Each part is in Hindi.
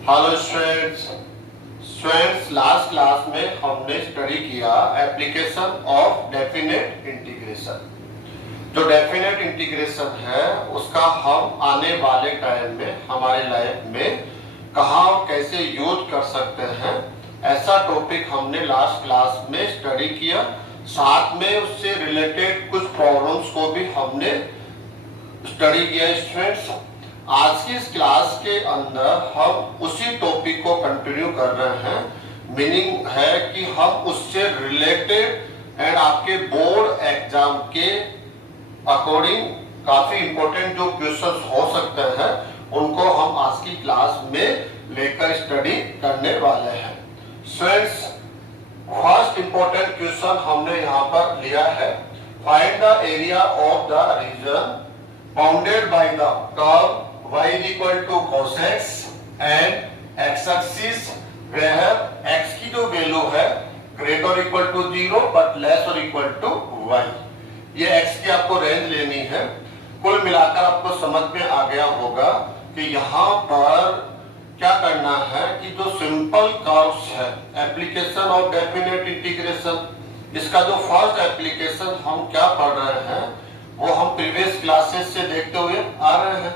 हेलो स्टूडेंट्स, लास्ट क्लास में हमने स्टडी किया एप्लीकेशन ऑफ डेफिनेट इंटीग्रेशन। जो डेफिनेट इंटीग्रेशन है उसका हम आने वाले टाइम में हमारे लाइफ में कहाँ और कैसे यूज कर सकते हैं, ऐसा टॉपिक हमने लास्ट क्लास में स्टडी किया। साथ में उससे रिलेटेड कुछ प्रॉब्लम्स को भी हमने स्टडी किया। स्टूडेंट्स, आज की इस क्लास के अंदर हम उसी टॉपिक को कंटिन्यू कर रहे हैं। मीनिंग है कि हम उससे रिलेटेड एंड आपके बोर्ड एग्जाम के अकॉर्डिंग काफी इंपॉर्टेंट जो क्वेश्चंस हो सकते हैं उनको हम आज की क्लास में लेकर स्टडी करने वाले हैं। स्टूडेंट्स, फर्स्ट इंपॉर्टेंट क्वेश्चन हमने यहाँ पर लिया है, find the area of the reason bounded by the curve y is equal to cos x and x axis where x की जो वैल्यू है ग्रेटर और इक्वल टू 0 बट लेस और इक्वल टू y। ये x की आपको रेंज लेनी है। कुल मिलाकर आपको समझ में आ गया होगा कि यहाँ पर क्या करना है कि जो सिंपल कर्व्स है एप्लीकेशन ऑफ डेफिनेट इंटीग्रेशन, इसका जो फर्स्ट एप्लीकेशन हम क्या पढ़ रहे हैं वो हम प्रीवियस क्लासेस से देखते हुए आ रहे हैं।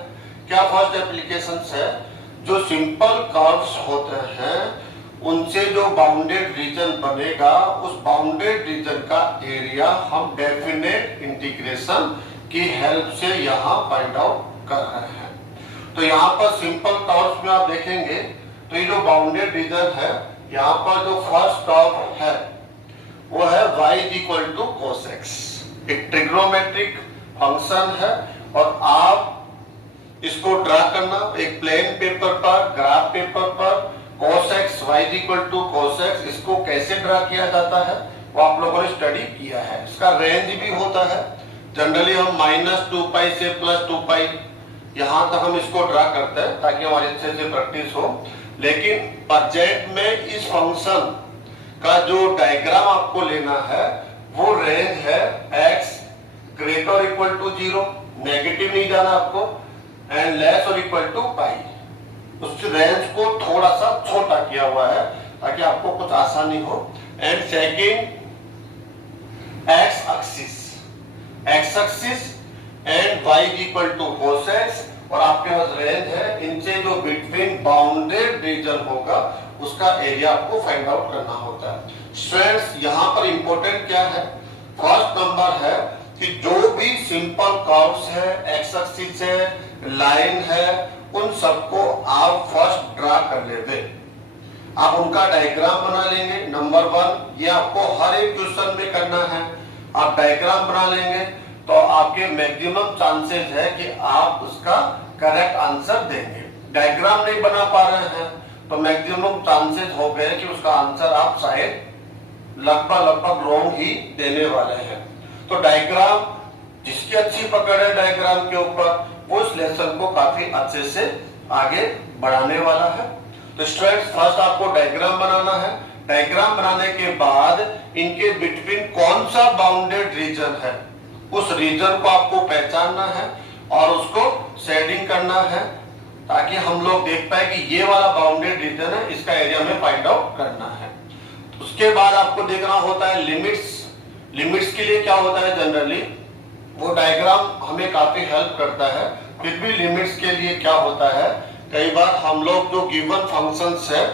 क्या फर्स्ट एप्लीकेशंस है, जो सिंपल कर्व्स होते हैं उनसे जो बाउंडेड रीजन बनेगा उस बाउंडेड रीजन का एरिया हम डेफिनेट इंटीग्रेशन की हेल्प से यहाँ फाइंड आउट कर रहे हैं। तो यहाँ पर सिंपल कर्व्स में आप देखेंगे तो ये जो बाउंडेड रीजन है यहाँ पर जो फर्स्ट कर्व है वो है y is equal to cos x। एक ट्रिग्नोमेट्रिक फंक्शन है और आप इसको ड्रा करना एक प्लेन पेपर पर, ग्राफ पेपर पर cos x y is equal to cos x, इसको कैसे ड्रा किया जाता है वो आप लोगों ने स्टडी किया है। इसका रेंज भी होता है, जनरली हम -2π से +2π यहाँ तक हम इसको ड्रा करते हैं ताकि हमारी अच्छे से प्रैक्टिस हो। लेकिन प्रेजेंट में इस फंक्शन का जो डायग्राम आपको लेना है वो रेंज है x ग्रेटर और इक्वल टू 0, नेगेटिव नहीं जाना आपको, एंड लेस और इक्वल टू पाई। उस रेंज को थोड़ा सा छोटा किया हुआ है ताकि आपको कुछ आसानी हो। And second X axis and y equal to cos x, और आपके पास रेंज है, इनसे जो बिटवीन बाउंडेड रीजन होगा उसका एरिया आपको फाइंड आउट करना होता है। स्टूडेंट्स, यहाँ पर इंपॉर्टेंट क्या है, फर्स्ट नंबर है कि जो भी सिंपल कर्व्स है, एक्स एक्सिस है, लाइन है, उन सबको आप फर्स्ट ड्रा कर लेते, आप उनका डायग्राम बना लेंगे। नंबर 1 ये आपको हर एक क्वेश्चन में करना है। आप डायग्राम बना लेंगे तो आपके मैक्सिमम चांसेस है कि आप उसका करेक्ट आंसर देंगे। डायग्राम नहीं बना पा रहे हैं तो मैक्सिमम चांसेस हो गए कि उसका आंसर आप शायद लगभग रॉन्ग ही देने वाले हैं। तो डायग्राम जिसकी अच्छी पकड़ है डायग्राम के ऊपर वो इस लेसन को काफी अच्छे से आगे बढ़ाने वाला है। तो स्टूडेंट्स, फर्स्ट आपको डायग्राम बनाना है। डायग्राम बनाने के बाद इनके बिटवीन कौन सा बाउंडेड रीजन है उस रीजन को आपको पहचानना है और उसको शेडिंग करना है ताकि हम लोग देख पाए कि ये वाला बाउंडेड रीजन है, इसका एरिया में फाइंड आउट करना है। उसके बाद आपको देखना होता है लिमिट्स के लिए क्या होता है, जनरली वो डायग्राम हमें काफी हेल्प करता है। फिर भी लिमिट्स के लिए क्या होता है, कई बार हम लोग जो गिवन फंक्शंस है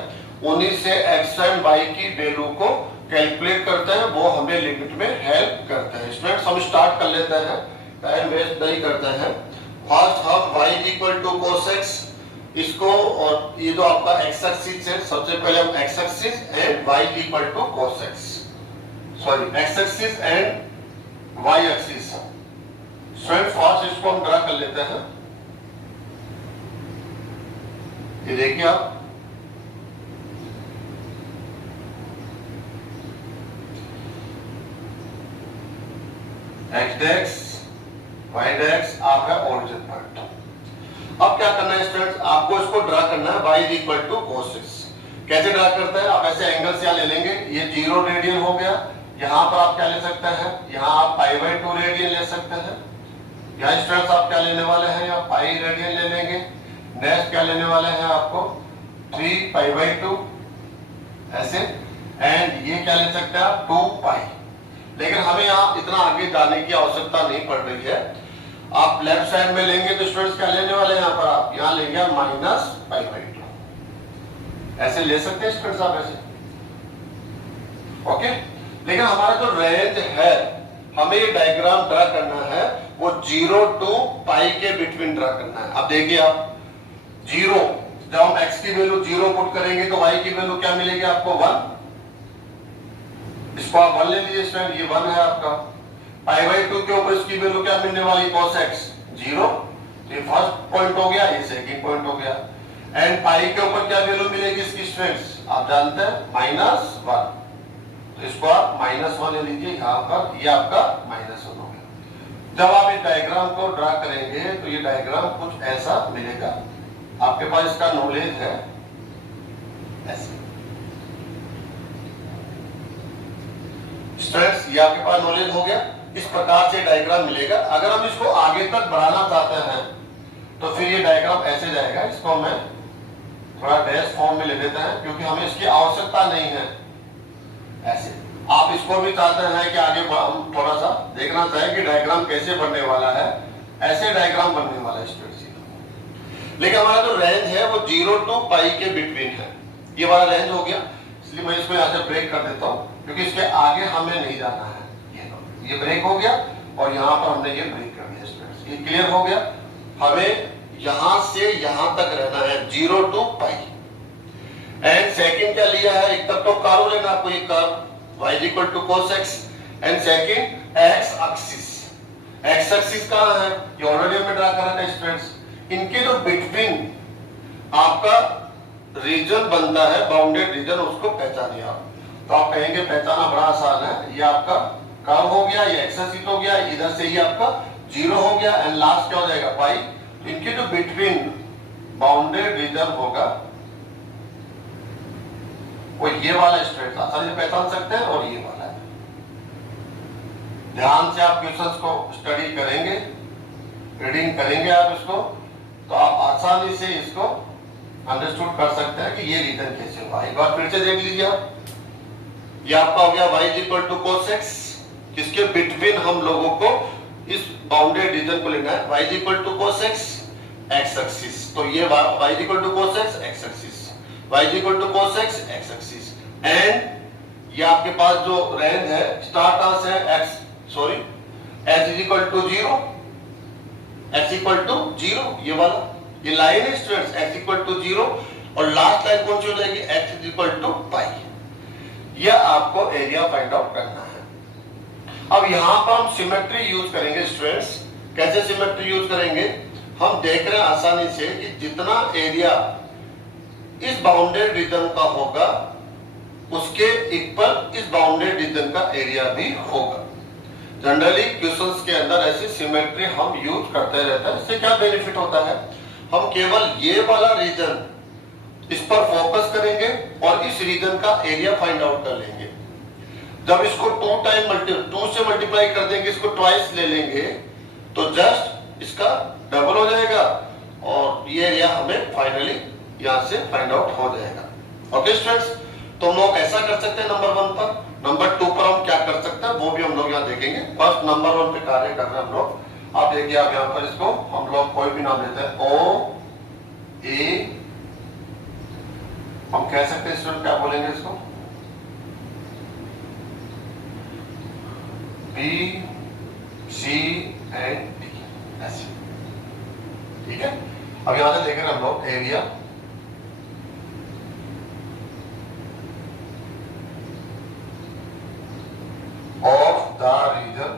उन्हीं से x एंड y की वैल्यू को कैलकुलेट करते हैं, वो हमें लिमिट में हेल्प करते हैं। स्टूडेंट्स, हम स्टार्ट कर लेते हैं, टाइम वेस्ट नहीं करते हैं। फर्स्ट हम y equal to cos x, इसको और ये जो आपका x एक्सिस है, सबसे पहले हम x axis and y equal to cos x, sorry x axis and y axis. Students, first इसको हम ड्रा कर लेते हैं। ये देखिए आप, x y आप है ओरिजिन पॉइंट। अब क्या करना है स्टूडेंट्स, आपको इसको ड्रा करना है y equal to cos x। कैसे ड्रा करते हैं, आप ऐसे एंगल से यहाँ ले लेंगे, ये 0 रेडियन हो गया। यहाँ पर आप क्या ले सकते हैं, यहाँ आप π/2 रेडियन ले सकते हैं। यहाँ स्टूडेंट्स आप क्या लेने वाले हैं, यहाँ पाई रेडियन ले लेंगे। नेक्स्ट क्या लेने वाले हैं आपको 3π/2 ऐसे, एंड ये क्या ले सकते हैं आप 2π। लेकिन हमें यहाँ इतना आगे जाने की आवश्यकता नहीं पड़ रही है। आप लेफ्ट साइड में लेंगे तो स्टूडेंट्स क्या लेने वाले हैं यहाँ पर, आप यहाँ लेंगे -π/2 ऐसे ले सकते हैं स्टूडेंट्स आप ऐसे, ओके। लेकिन हमारा जो रेंज है, हमें ये डायग्राम ड्रा करना है, वो 0 to π के बिटवीन ड्रा करना है। अब देखिए आप 0, जब हम x की वैल्यू 0 पुट करेंगे तो y की वैल्यू क्या मिलेगी आपको 1। इसको आप 1 ले लीजिए स्टूडेंट, ये 1 है आपका। π/2 के ऊपर इसकी वैल्यू क्या मिलने वाली cos x 0, तो ये फर्स्ट पॉइंट हो गया, ये सेकंड पॉइंट हो गया। एंड पाई के ऊपर क्या वैल्यू मिलेगी इसकी स्टूडेंट्स, आप जानते हैं -1, तो इसको आप -1 ले लीजिए यहाँ पर, ये आपका -1 हो गया। जब आप इस डायग्राम को ड्रा करेंगे तो ये डायग्राम कुछ ऐसा मिलेगा, आपके पास इसका नॉलेज है ऐसे स्टूडेंट्स, ये आपके पास नॉलेज हो गया। इस प्रकार से डायग्राम मिलेगा। अगर हम इसको आगे तक बढ़ाना चाहते हैं तो फिर ये डायग्राम ऐसे जाएगा। इसको मैं थोड़ा डैश फॉर्म में ले देता है क्योंकि हमें इसकी आवश्यकता नहीं है ऐसे। आप इसको भी चाहते हैं कि आगे हम थोड़ा सा देखना चाहें कि डायग्राम कैसे बनने वाला है, ऐसे डायग्राम बनने वाला है स्टूडेंट्स। लेकिन हमारा जो रेंज है वो 0 to π के बिटवीन है, ये वाला रेंज हो गया। इसलिए मैं इसको यहाँ से ब्रेक कर देता हूँ क्योंकि इसके आगे हमें नहीं जाना है। ये ब्रेक हो गया और यहाँ पर हमने ये ब्रेक कर दिया स्टूडेंट्स। ये क्लियर हो गया। हमें यहां से यहां तक रहना है 0 to π। एंड सेकंड क्या लिया है, एक तक तो कर्व लेना आपको, ये curve y = cos x, and second x axis. x axis कहां है, ये ऑलरेडी हमने ड्रा करा था स्टूडेंट्स। इनके जो बिटवीन आपका रीजन बनता है, बाउंडेड रीजन, उसको पहचानिए आप। तो आप कहेंगे पहचाना बड़ा आसान है, ये आपका कर्व हो गया, ये x एक्सिस हो गया, इधर से ये आपका 0 हो गया, एंड लास्ट क्या हो जाएगा पाई। इनके जो बिटवीन बाउंडेड रीजन होगा वो ये वाला स्ट्रेट आसानी से पहचान सकते हैं, और ये वाला है। ध्यान से आप क्वेश्चंस को स्टडी करेंगे, रीडिंग करेंगे आप इसको, तो आप आसानी से इसको अंडरस्टूड कर सकते हैं कि ये रीजन कैसे हुआ। एक बार फिर से देख लीजिए आप, ये आपका हो गया y = cos x, किसके बिटवीन हम लोगों को इस बाउंडेड रीजन को लेना है। y = cos x, x axis, तो ये y = cos x, x axis, y = cos x, x axis. And ये आपके पास जो रेंज है, स्टार्ट कहां से है, x = 0, x = 0, ये वाला, ये लाइन है स्टूडेंट्स, x = 0, और लास्ट लाइन कौन सी हो जाएगी, x = π। यह आपको एरिया फाइंड आउट करना है। अब यहां पर हम सिमेट्री यूज करेंगे स्टूडेंट्स। कैसे सिमेट्री यूज करेंगे, हम देख रहे हैं आसानी से कि जितना एरिया इस बाउंडेड रीजन का होगा उसके इक्वल इस बाउंडेड रीजन का एरिया भी होगा। जनरली क्वेश्चंस के अंदर ऐसी सिमेट्री हम यूज करते रहते हैं। इससे क्या बेनिफिट होता है, हम केवल ये वाला रीजन इस पर फोकस करेंगे और इस रीजन का एरिया फाइंड आउट कर लेंगे। जब इसको 2 से मल्टीप्लाई कर देंगे, इसको ट्वाइस ले लेंगे, तो जस्ट इसका डबल हो जाएगा और ये एरिया हमें फाइनली यहां से फाइंड आउट हो जाएगा। ओके स्टूडेंट्स, तो हम लोग ऐसा कर सकते हैं नंबर 1 पर। नंबर 2 पर हम क्या कर सकते हैं वो भी हम लोग यहाँ देखेंगे। फर्स्ट नंबर 1 पे कार्य कर रहे हैं हम लोग। आप देखिए, आप यहाँ पर इसको हम लोग कोई भी नाम लेते हैं, O A, हम कह सकते हैं स्टूडेंट, क्या बोलेंगे इसको, B C and D ऐसे, ठीक है। अब यहां से देख रहे हैं हम लोग area of the reason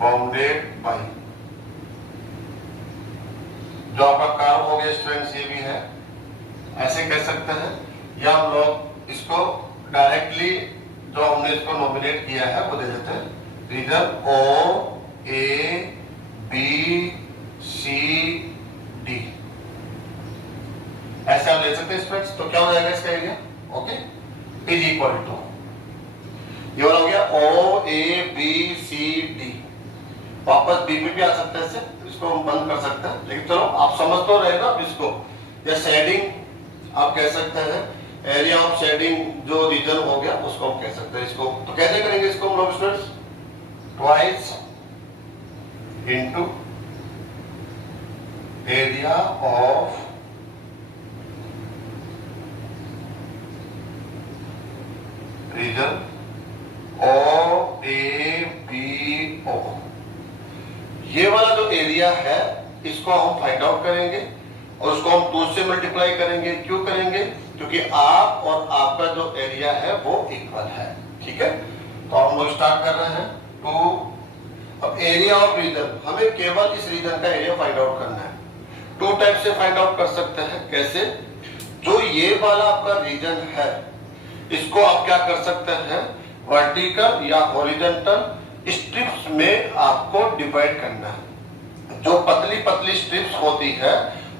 bounded by, जो आपका कर्व हो गया स्टूडेंट्स, ये भी है, ऐसे कह सकते हैं। या हम लोग इसको डायरेक्टली जो हमने इसको नॉमिनेट किया है वो दे देते हैं, reason O A B C D, ऐसे आप ले सकते हैं स्टूडेंट्स। तो क्या हो जाएगा इसका area, okay, is equal to, ये हो गया O A B C D। वापस बीपी भी आ सकता है, इसको हम बंद कर सकते हैं, लेकिन चलो आप समझ तो रहे ना अब इसको। या शेडिंग आप कह सकते हैं, एरिया ऑफ शेडिंग जो रीजन हो गया उसको हम कह सकते हैं। इसको तो कैसे करेंगे इसको हम लोग students, twice into area of region O A B O. ये वाला जो एरिया है इसको हम फाइंड आउट करेंगे और उसको हम 2 से मल्टीप्लाई करेंगे। क्यों करेंगे? क्योंकि आप और आपका जो एरिया है वो इक्वल है। ठीक है, तो हम लोग स्टार्ट कर रहे हैं 2। अब एरिया ऑफ रीजन, हमें केवल इस रीजन का एरिया फाइंड आउट करना है। 2 टाइप से फाइंड आउट कर सकते हैं। कैसे? जो ये वाला आपका रीजन है इसको आप क्या कर सकते हैं, वर्टिकल या हॉरिजॉन्टल स्ट्रिप्स में आपको डिवाइड करना है। जो पतली पतली स्ट्रिप्स होती है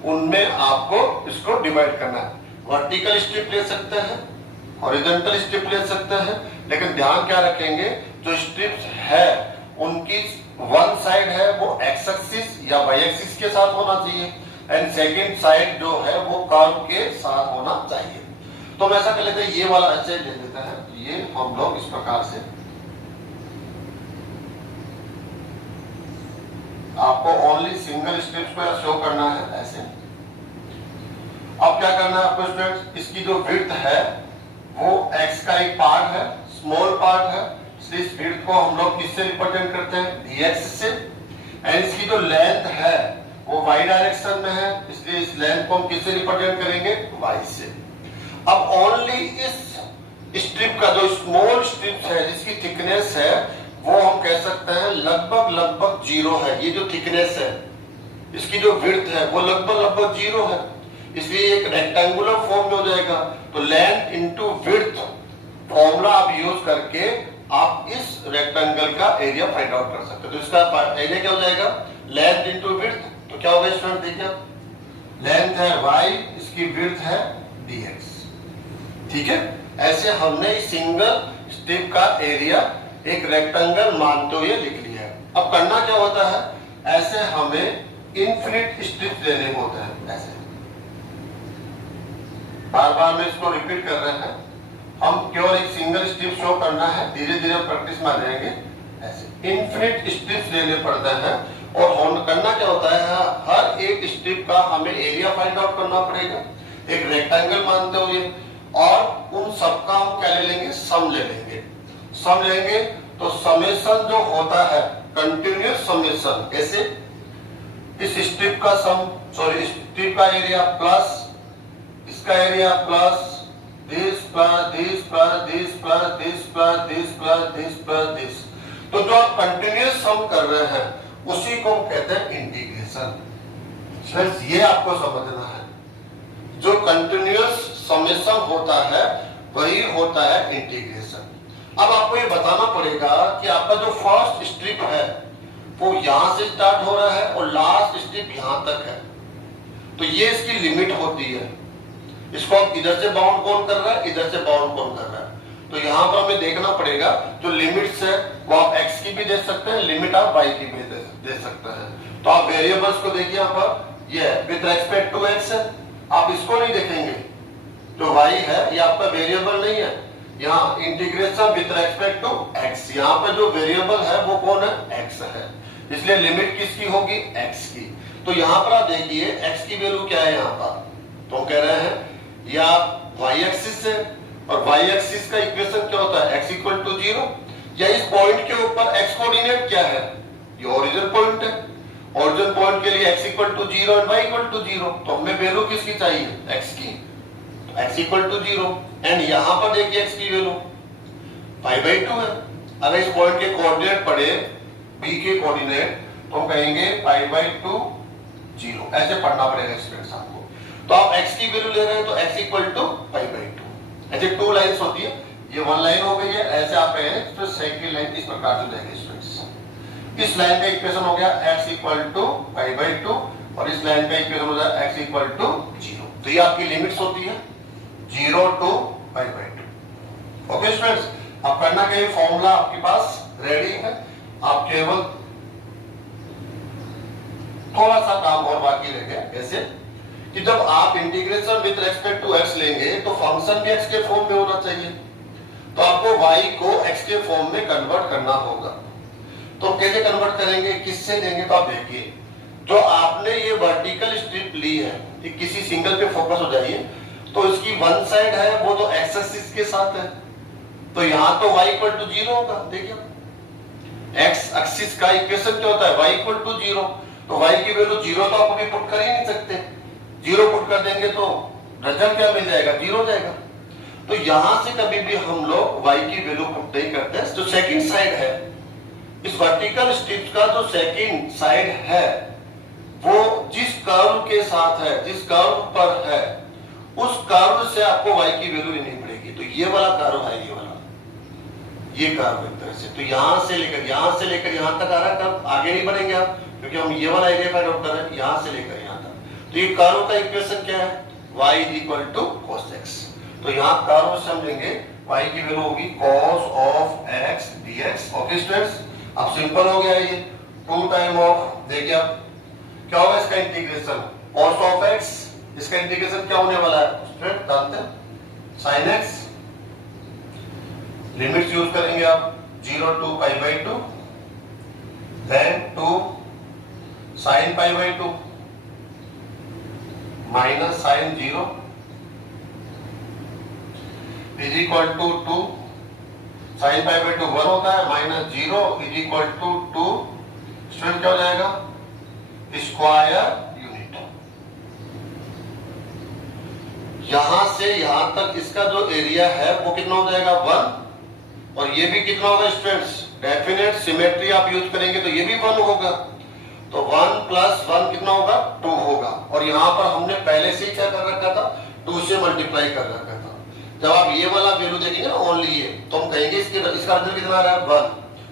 उनमें आपको इसको डिवाइड करना है। वर्टिकल स्ट्रिप ले सकते हैं, हॉरिजॉन्टल स्ट्रिप ले सकते हैं, लेकिन ध्यान क्या रखेंगे, जो स्ट्रिप्स है उनकी वन साइड है वो एक्स एक्सिस या वाई एक्सिस के साथ होना चाहिए एंड सेकंड साइड जो है वो कर्व के साथ होना चाहिए। तो हम ऐसा कर लेते हैं, ये वाला ऐसे ले लेते हैं, ये हम लोग इस प्रकार से, आपको ओनली सिंगल स्ट्रिप्स को शो करना है ऐसे। अब क्या करना है आपको स्टूडेंट्स, इसकी जो विड्थ है वो x का एक पार्ट है, स्मॉल पार्ट है, इस विड्थ को हम लोग किससे रिप्रेजेंट करते हैं, dx से। एंड इसकी जो लेंथ है वो y डायरेक्शन में है, इसलिए इस लेंथ को हम किससे रिप्रेजेंट करेंगे, y से। अब ओनली इस स्ट्रिप का जो स्मॉल स्ट्रिप है जिसकी थिकनेस है वो हम कह सकते हैं लगभग 0 है। ये जो थिकनेस है इसकी जो विड्थ है वो लगभग 0 है, इसलिए एक रेक्टेंगुलर फॉर्म में हो जाएगा। तो लेंथ इनटू विड्थ फॉर्मूला आप यूज करके आप इस रेक्टेंगल का एरिया फाइंड आउट कर सकते हो। तो इसका एरिया क्या हो जाएगा, लेंथ इनटू विड्थ। तो क्या होगा स्टूडेंट, देखिए लेंथ है y, इसकी विड्थ है dx। ठीक है, ऐसे हमने सिंगल स्ट्रिप का एरिया एक रेक्टेंगल मानते हुए लिख लिया है। अब करना क्या होता है, ऐसे हमें इनफिनिट स्ट्रिप लेने होते हैं। ऐसे बार में इसको रिपीट कर रहे हैं, हम केवल एक सिंगल स्ट्रिप शो करना है, धीरे धीरे प्रैक्टिस में रहेंगे। ऐसे इनफिनिट स्ट्रिप्स लेने पड़ते हैं और करना क्या होता है, हर एक स्ट्रिप का हमें एरिया फाइंड आउट करना पड़ेगा एक रेक्टेंगल मानते हुए, और उन सबका हम क्या ले लेंगे, सम ले लेंगे। सम लेंगे तो समेशन जो होता है कंटिन्यूअस समेशन, कैसे, इस स्ट्रिप का सम, सॉरी स्ट्रिप का एरिया प्लस इसका area plus this plus this plus this plus this plus this plus this plus this. तो जो आप कंटिन्यूअस सम कर रहे हैं उसी को हम कहते हैं इंटीग्रेशन। फ्रेंड्स ये आपको समझना है, जो कंटिन्यूअस समेशन होता है वही होता है इंटीग्रेशन। अब आपको ये बताना पड़ेगा कि आपका जो फर्स्ट स्ट्रिप है वो यहां से स्टार्ट हो रहा है और लास्ट स्ट्रिप यहां तक है, तो ये इसकी लिमिट होती है। इसको आप इधर से बाउंड कौन कर रहा है, इधर से बाउंड कौन कर रहा है, तो यहाँ पर हमें देखना पड़ेगा जो लिमिट्स है वो आप x की भी दे सकते हैं, लिमिट आप y की भी दे सकते हैं। तो आप वेरिएबल्स को देखिए, यहाँ पर ये विद रेस्पेक्ट टू x है, आप इसको नहीं देखेंगे, जो y है ये आपका वेरिएबल नहीं है, यहाँ integration with respect to x, यहाँ पे जो वेरिएबल है वो कौन है, x है, इसलिए लिमिट किसकी होगी, x की। तो यहाँ पर आप देखिए x की वैल्यू क्या है, यहाँ पर तो हम कह रहे हैं या y एक्सिस है, और y एक्सिस का इक्वेशन क्या होता है, x इक्वल टू 0, या इस पॉइंट के ऊपर x कोऑर्डिनेट क्या है, ये ओरिजिन पॉइंट है, ओरिजिन पॉइंट के लिए x इक्वल टू 0 और y इक्वल टू 0, तो हमें वैल्यू किसकी चाहिए, x की, तो x इक्वल टू 0। एंड यहाँ पर देखिए x की वैल्यू π/2 है। अगर इस पॉइंट के कोऑर्डिनेट पड़े b के कोऑर्डिनेट तो हम कहेंगे π/2 0, ऐसे पढ़ना पड़ेगा स्टूडेंट्स आपको। तो आप x की वैल्यू ले रहे हैं तो x इक्वल टू π/2, ऐसे 2 लाइंस होती है, ये 1 लाइन हो गई है, ऐसे आप कहेंगे फिर सेकंड लाइन इस प्रकार से जाएगी स्टूडेंट्स। इस लाइन का इक्वेशन हो गया x इक्वल टू π/2 और इस लाइन का इक्वेशन हो जाएगा x इक्वल टू 0। तो ये आपकी लिमिट्स होती है 0 टू π/2। ओके स्टूडेंट्स, अब करना क्या, फॉर्मूला आपके पास रेडी है, आप केवल थोड़ा सा काम और बाकी रह गया। कैसे कि जब आप integration with respect to x लेंगे तो फंक्शन भी x के फॉर्म में होना चाहिए, तो आपको y को x के फॉर्म में कन्वर्ट करना होगा। तो कैसे कन्वर्ट करेंगे, किससे लेंगे, तो आप देखिए जो आपने ये वर्टिकल स्ट्रिप ली है, ये किसी सिंगल पे फोकस हो जाइए, तो इसकी वन साइड है वो तो x एक्सिस के साथ है, तो यहां तो y इक्वल टू 0 होगा। देखिए x एक्सिस का इक्वेशन क्या होता है, y इक्वल टू 0, तो y की वैल्यू 0 तो आप अभी पुट कर ही नहीं सकते, 0 पुट कर देंगे तो रिजल्ट क्या मिल जाएगा, 0 हो जाएगा। तो यहां से कभी भी हम लोग y की वैल्यू पुट नहीं करते। जो सेकंड साइड है इस वर्टिकल स्ट्रिप का, जो सेकंड साइड है वो जिस कर्व के साथ है, जिस कर्व पर है, उस कर्व से आपको y की वैल्यू लेनी पड़ेगी। तो ये वाला कर्व है, ये वाला, ये कर्व एक तरह से, तो यहां से लेकर यहां तक आ रहा है कर्व, आगे नहीं बढ़ेंगे आप, क्योंकि हम ये वाला एरिया फाइंड आउट कर रहे हैं, यहां से लेकर यहां तक। तो ये कर्व का इक्वेशन क्या है, y = cos x। तो यहां कर्व से हम लेंगे y की वैल्यू होगी cos of x dx। Okay students, अब सिंपल हो गया ये 2 टाइम ऑफ, देखिए अब क्या होगा इसका इंटीग्रेशन, cos of x, इसका इंटीग्रेशन क्या होने वाला है स्टूडेंट, जानते हैं sin x, लिमिट्स यूज करेंगे आप 0 to π/2, then 2 sin π/2 minus sin 0 is equal to 2, sin π/2 1 होता है, minus 0 is equal to 2, student क्या हो जाएगा, स्क्वायर यूनिट। यहां से यहां तक इसका जो एरिया है वो कितना हो जाएगा 1, और ये भी कितना होगा स्टूडेंट्स, डेफिनेट सिमेट्री आप यूज करेंगे तो ये भी 1 होगा, तो 1 + 1 कितना होगा 2 होगा। और यहाँ पर हमने पहले से ही क्या कर रखा था, 2 से मल्टीप्लाई कर रखा था। जब आप ये वाला वैल्यू देखेंगे ना ओनली ये, तो हम कहेंगे इसका रिजल्ट कितना आ रहा है 1,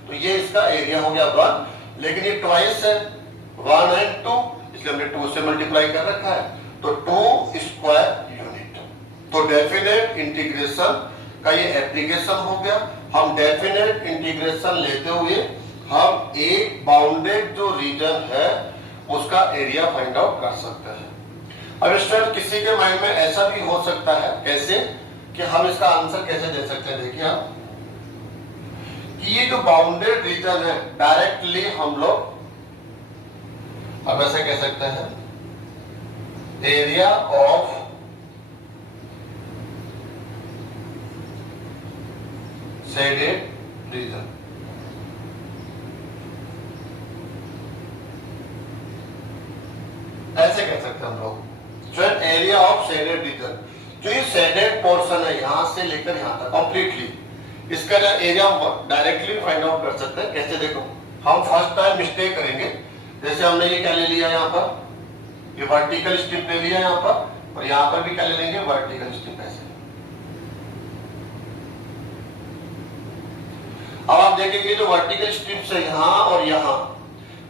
तो ये इसका एरिया हो गया 1, लेकिन ये ट्वाइस है 1 and 2, इसलिए हमने 2 से मल्टीप्लाई कर रखा है, तो 2 स्क्वायर यूनिट। तो डेफिनेट इंटीग्रेशन का ये एप्लीकेशन हो गया। हम डेफिनेट इंटीग्रेशन लेते हुए हम एक बाउंडेड जो रीजन है उसका एरिया फाइंड आउट कर सकते हैं। अब स्टूडेंट किसी के माइंड में ऐसा भी हो सकता है, कैसे कि हम इसका आंसर कैसे दे सकते हैं, देखिए आप कि ये जो बाउंडेड रीजन है डायरेक्टली हम लोग अब ऐसे कह सकते हैं, एरिया ऑफ शेडेड रीजन, ऐसे कह सकते हैं हम लोग, एरिया ऑफ शेडेड रीजन। जो ये शेडेड पोर्शन है यहां से लेकर यहां तक कंप्लीटली, इसका एरिया डायरेक्टली फाइंड आउट कर सकते हैं। कैसे, देखो हम फर्स्ट टाइम मिस्टेक करेंगे, जैसे हमने ये क्या ले लिया, यहाँ पर ये वर्टिकल स्ट्रिप ले लिया यहाँ पर, और यहाँ पर भी क्या ले लेंगे वर्टिकल स्ट्रिप ऐसे। अब आप देखेंगे जो वर्टिकल स्ट्रिप्स है यहाँ और यहाँ,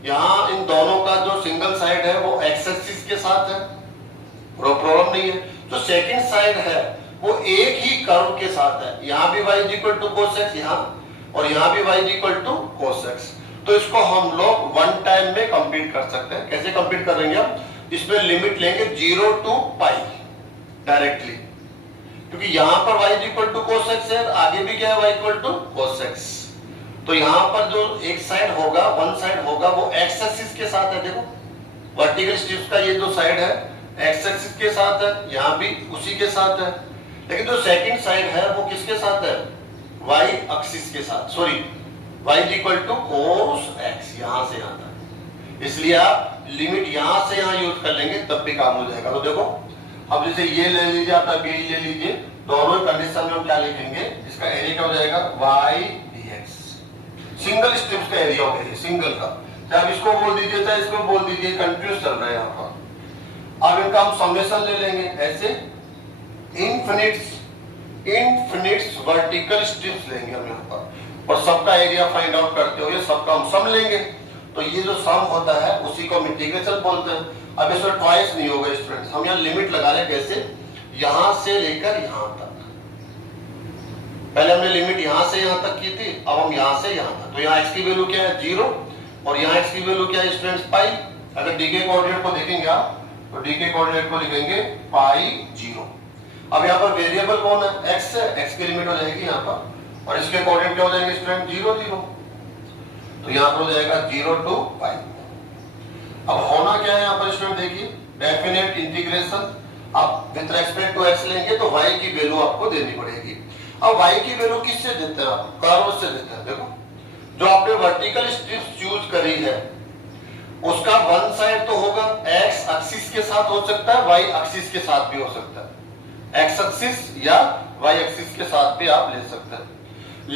यहाँ इन दोनों का जो सिंगल साइड है वो एक्स एक्सिस के साथ है, प्रॉब्लम नहीं है। जो सेकंड साइड है वो एक ही कर्व के साथ है, यहाँ भी y = cos x यहाँ, और यहाँ भी y = cos x। तो इसको हम लोग वन टाइम में कंप्लीट कर सकते हैं। कैसे कंप्लीट करेंगे हम, इसमें लिमिट लेंगे 0 to π डायरेक्टली, क्योंकि यहाँ पर y = cos x है, आगे भी क्या है y = cos x। तो यहाँ पर जो एक साइड होगा, वन साइड होगा वो x एक्सिस के साथ है, देखो वर्टिकल स्ट्रिप्स का ये जो साइड है x एक्सिस के साथ है, यहाँ भी उसी के साथ है, लेकिन जो सेकंड साइड है वो किसके साथ है, y एक्सिस के साथ, सॉरी y = cos x, यहां से यहां तक। इसलिए आप लिमिट यहां से यहां यूज कर लेंगे तब भी काम हो जाएगा। तो देखो अब जैसे ये ले लीजिए, आप ये ले लीजिए, दोनों कंडीशन में हम क्या लिखेंगे, इसका एरिया क्या हो जाएगा y dx। सिंगल स्ट्रिप्स का एरिया हो गया, सिंगल का, चाहे आप इसको बोल दीजिए चाहे इसको बोल दीजिए, कंफ्यूज चल रहा है यहाँ पर। अब इनका हम समेशन ले लेंगे ऐसे, इनफिनिट्स वर्टिकल स्ट्रिप्स लेंगे हम यहाँ पर, और सबका एरिया फाइंड आउट करते हुए सबका हम सम लेंगे। तो ये जो सम होता है उसी को हम इंटीग्रेशन बोलते हैं। अब इसमें ट्वाइस नहीं होगा स्टूडेंट्स, हम यहाँ लिमिट लगा रहे हैं, कैसे, यहां से लेकर यहां तक। पहले हमने लिमिट यहां से यहां तक की थी, अब हम यहां से यहां तक। तो यहाँ x की वैल्यू क्या है 0, और यहाँ x की वैल्यू क्या है स्टूडेंट्स पाई, अगर डी के कोऑर्डिनेट को देखेंगे आप तो डी के कोऑर्डिनेट को लिखेंगे पाई 0। अब यहाँ पर वेरिएबल कौन है, x है, x की लिमिट हो जाएगी यहाँ पर, और इसके कोऑर्डिनेट क्या हो जाएंगे स्टूडेंट 0 0, तो यहाँ पर हो जाएगा 0 to पाई। अब होना क्या है यहाँ पर स्टूडेंट देखिए, डेफिनेट इंटीग्रेशन, आप विद रेस्पेक्ट टू x लेंगे तो y की वैल्यू आपको देनी पड़ेगी। अब y की वैल्यू किससे देते हैं आप, कर्व से देते हैं। देखो जो आपने वर्टिकल स्ट्रिप्स चूज करी है उसका वन साइड तो होगा x एक्सिस के साथ हो सकता है, y एक्सिस के साथ भी हो सकता है, x एक्सिस या y एक्सिस के साथ भी आप ले सकते हैं,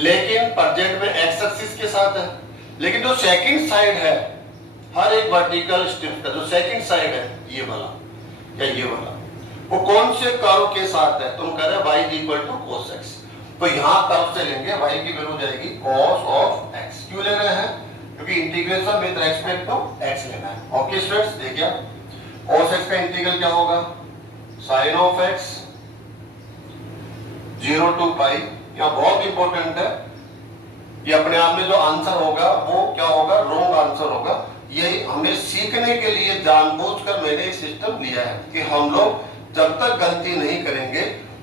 लेकिन प्रेजेंट में x एक्सिस के साथ है। लेकिन जो सेकंड साइड है हर एक वर्टिकल स्ट्रिप का जो सेकंड साइड है ये वाला या ये वाला, वो कौन से कर्व के साथ है, तुम कह रहे हैं y equal to cos x, तो यहाँ कर्व से लेंगे y की वैल्यू जाएगी cos ऑफ x। क्यों ले रहे हैं, क्योंकि integration with respect to x लेना है। ओके स्टूडेंट्स देखिए cos x का इंटीग्रल क्या होगा, sin of x 0 to pi. यहाँ बहुत इंपॉर्टेंट है, ये अपने आप में जो आंसर होगा वो क्या होगा, रॉन्ग आंसर होगा। यही हमें सीखने के लिए जानबूझकर मैंने ये सिस्टम लिया है कि हम लोग जब तक गलती नहीं करेंगे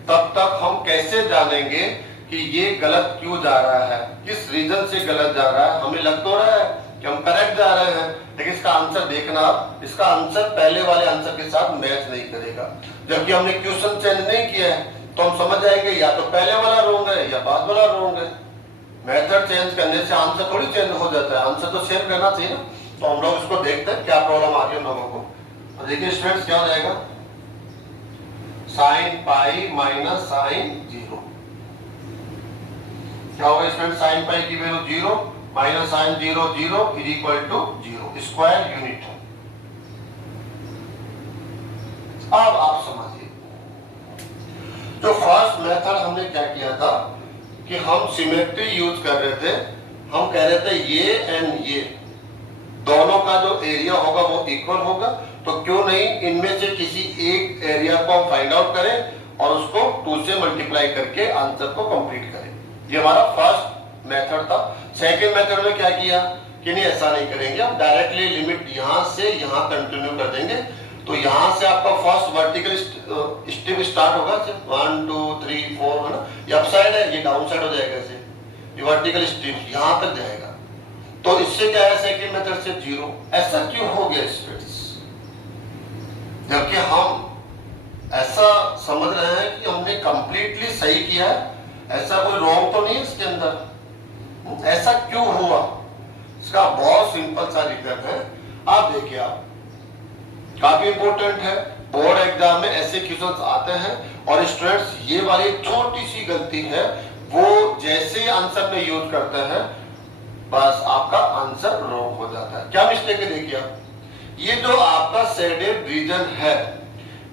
तब तक हम कैसे जानेंगे कि ये गलत क्यों जा रहा है, किस रीजन से गलत जा रहा है। हमें लग तो रहा है कि हम करेक्ट जा रहे हैं, लेकिन इसका आंसर देखना, इसका आंसर पहले वाले आंसर के साथ मैच नहीं करेगा। जबकि हमने क्वेश्चन चेंज नहीं किया है तो हम समझ जाएंगे या तो पहले वाला रॉन्ग है या बाद वाला रॉन्ग है। मेथड चेंज करने से आंसर थोड़ी चेंज हो जाता है, आंसर तो सेम रहना चाहिए ना। तो हम लोग इसको देखते हैं क्या प्रॉब्लम आ रही है लोगों को। तो देखिए स्टूडेंट्स क्या हो जाएगा, साइन पाई माइनस साइन 0, क्या होगा स्टूडेंट, साइन पाई की value 0 minus sine 0 0 is equal to 0 square unit. अब आप समझिए जो फर्स्ट मेथड हमने क्या किया था कि हम सिमेट्री यूज कर रहे थे, हम कह रहे थे ये एंड ये दोनों का जो एरिया होगा वो इक्वल होगा, तो क्यों नहीं इनमें से किसी एक एरिया को हम फाइंड आउट करें और उसको 2 से मल्टीप्लाई करके आंसर को कंप्लीट करें। ये हमारा फर्स्ट मेथड था। सेकंड मेथड में क्या किया कि नहीं ऐसा नहीं करेंगे, हम डायरेक्टली लिमिट यहां से यहां कंटिन्यू कर देंगे। तो यहां से आपका फर्स्ट वर्टिकल स्ट्रिप स्टार्ट होगा 1 2 3 4 है ना, ये अप साइड है, ये डाउन साइड हो जाएगा, ऐसे ये वर्टिकल स्ट्रिप यहां तक जाएगा। तो इससे क्या है, सेकंड मेथड से 0। ऐसा क्यों हो गया स्टूडेंट्स, जबकि हम ऐसा समझ रहे हैं कि हमने कंप्लीटली सही किया है, ऐसा कोई रॉन्ग तो नहीं है इसके अंदर। ऐसा क्यों हुआ, इसका बहुत सिंपल सा रीजन है। आप देखिए, आप काफी इंपॉर्टेंट है, बोर्ड एग्जाम में ऐसे क्वेश्चंस आते हैं और स्टूडेंट्स ये वाली छोटी सी गलती है वो जैसे ही आंसर में यूज करते हैं बस आपका आंसर रॉन्ग हो जाता है। क्या मिस्टेक है, देखिए आप, ये जो आपका शेडेड रीजन है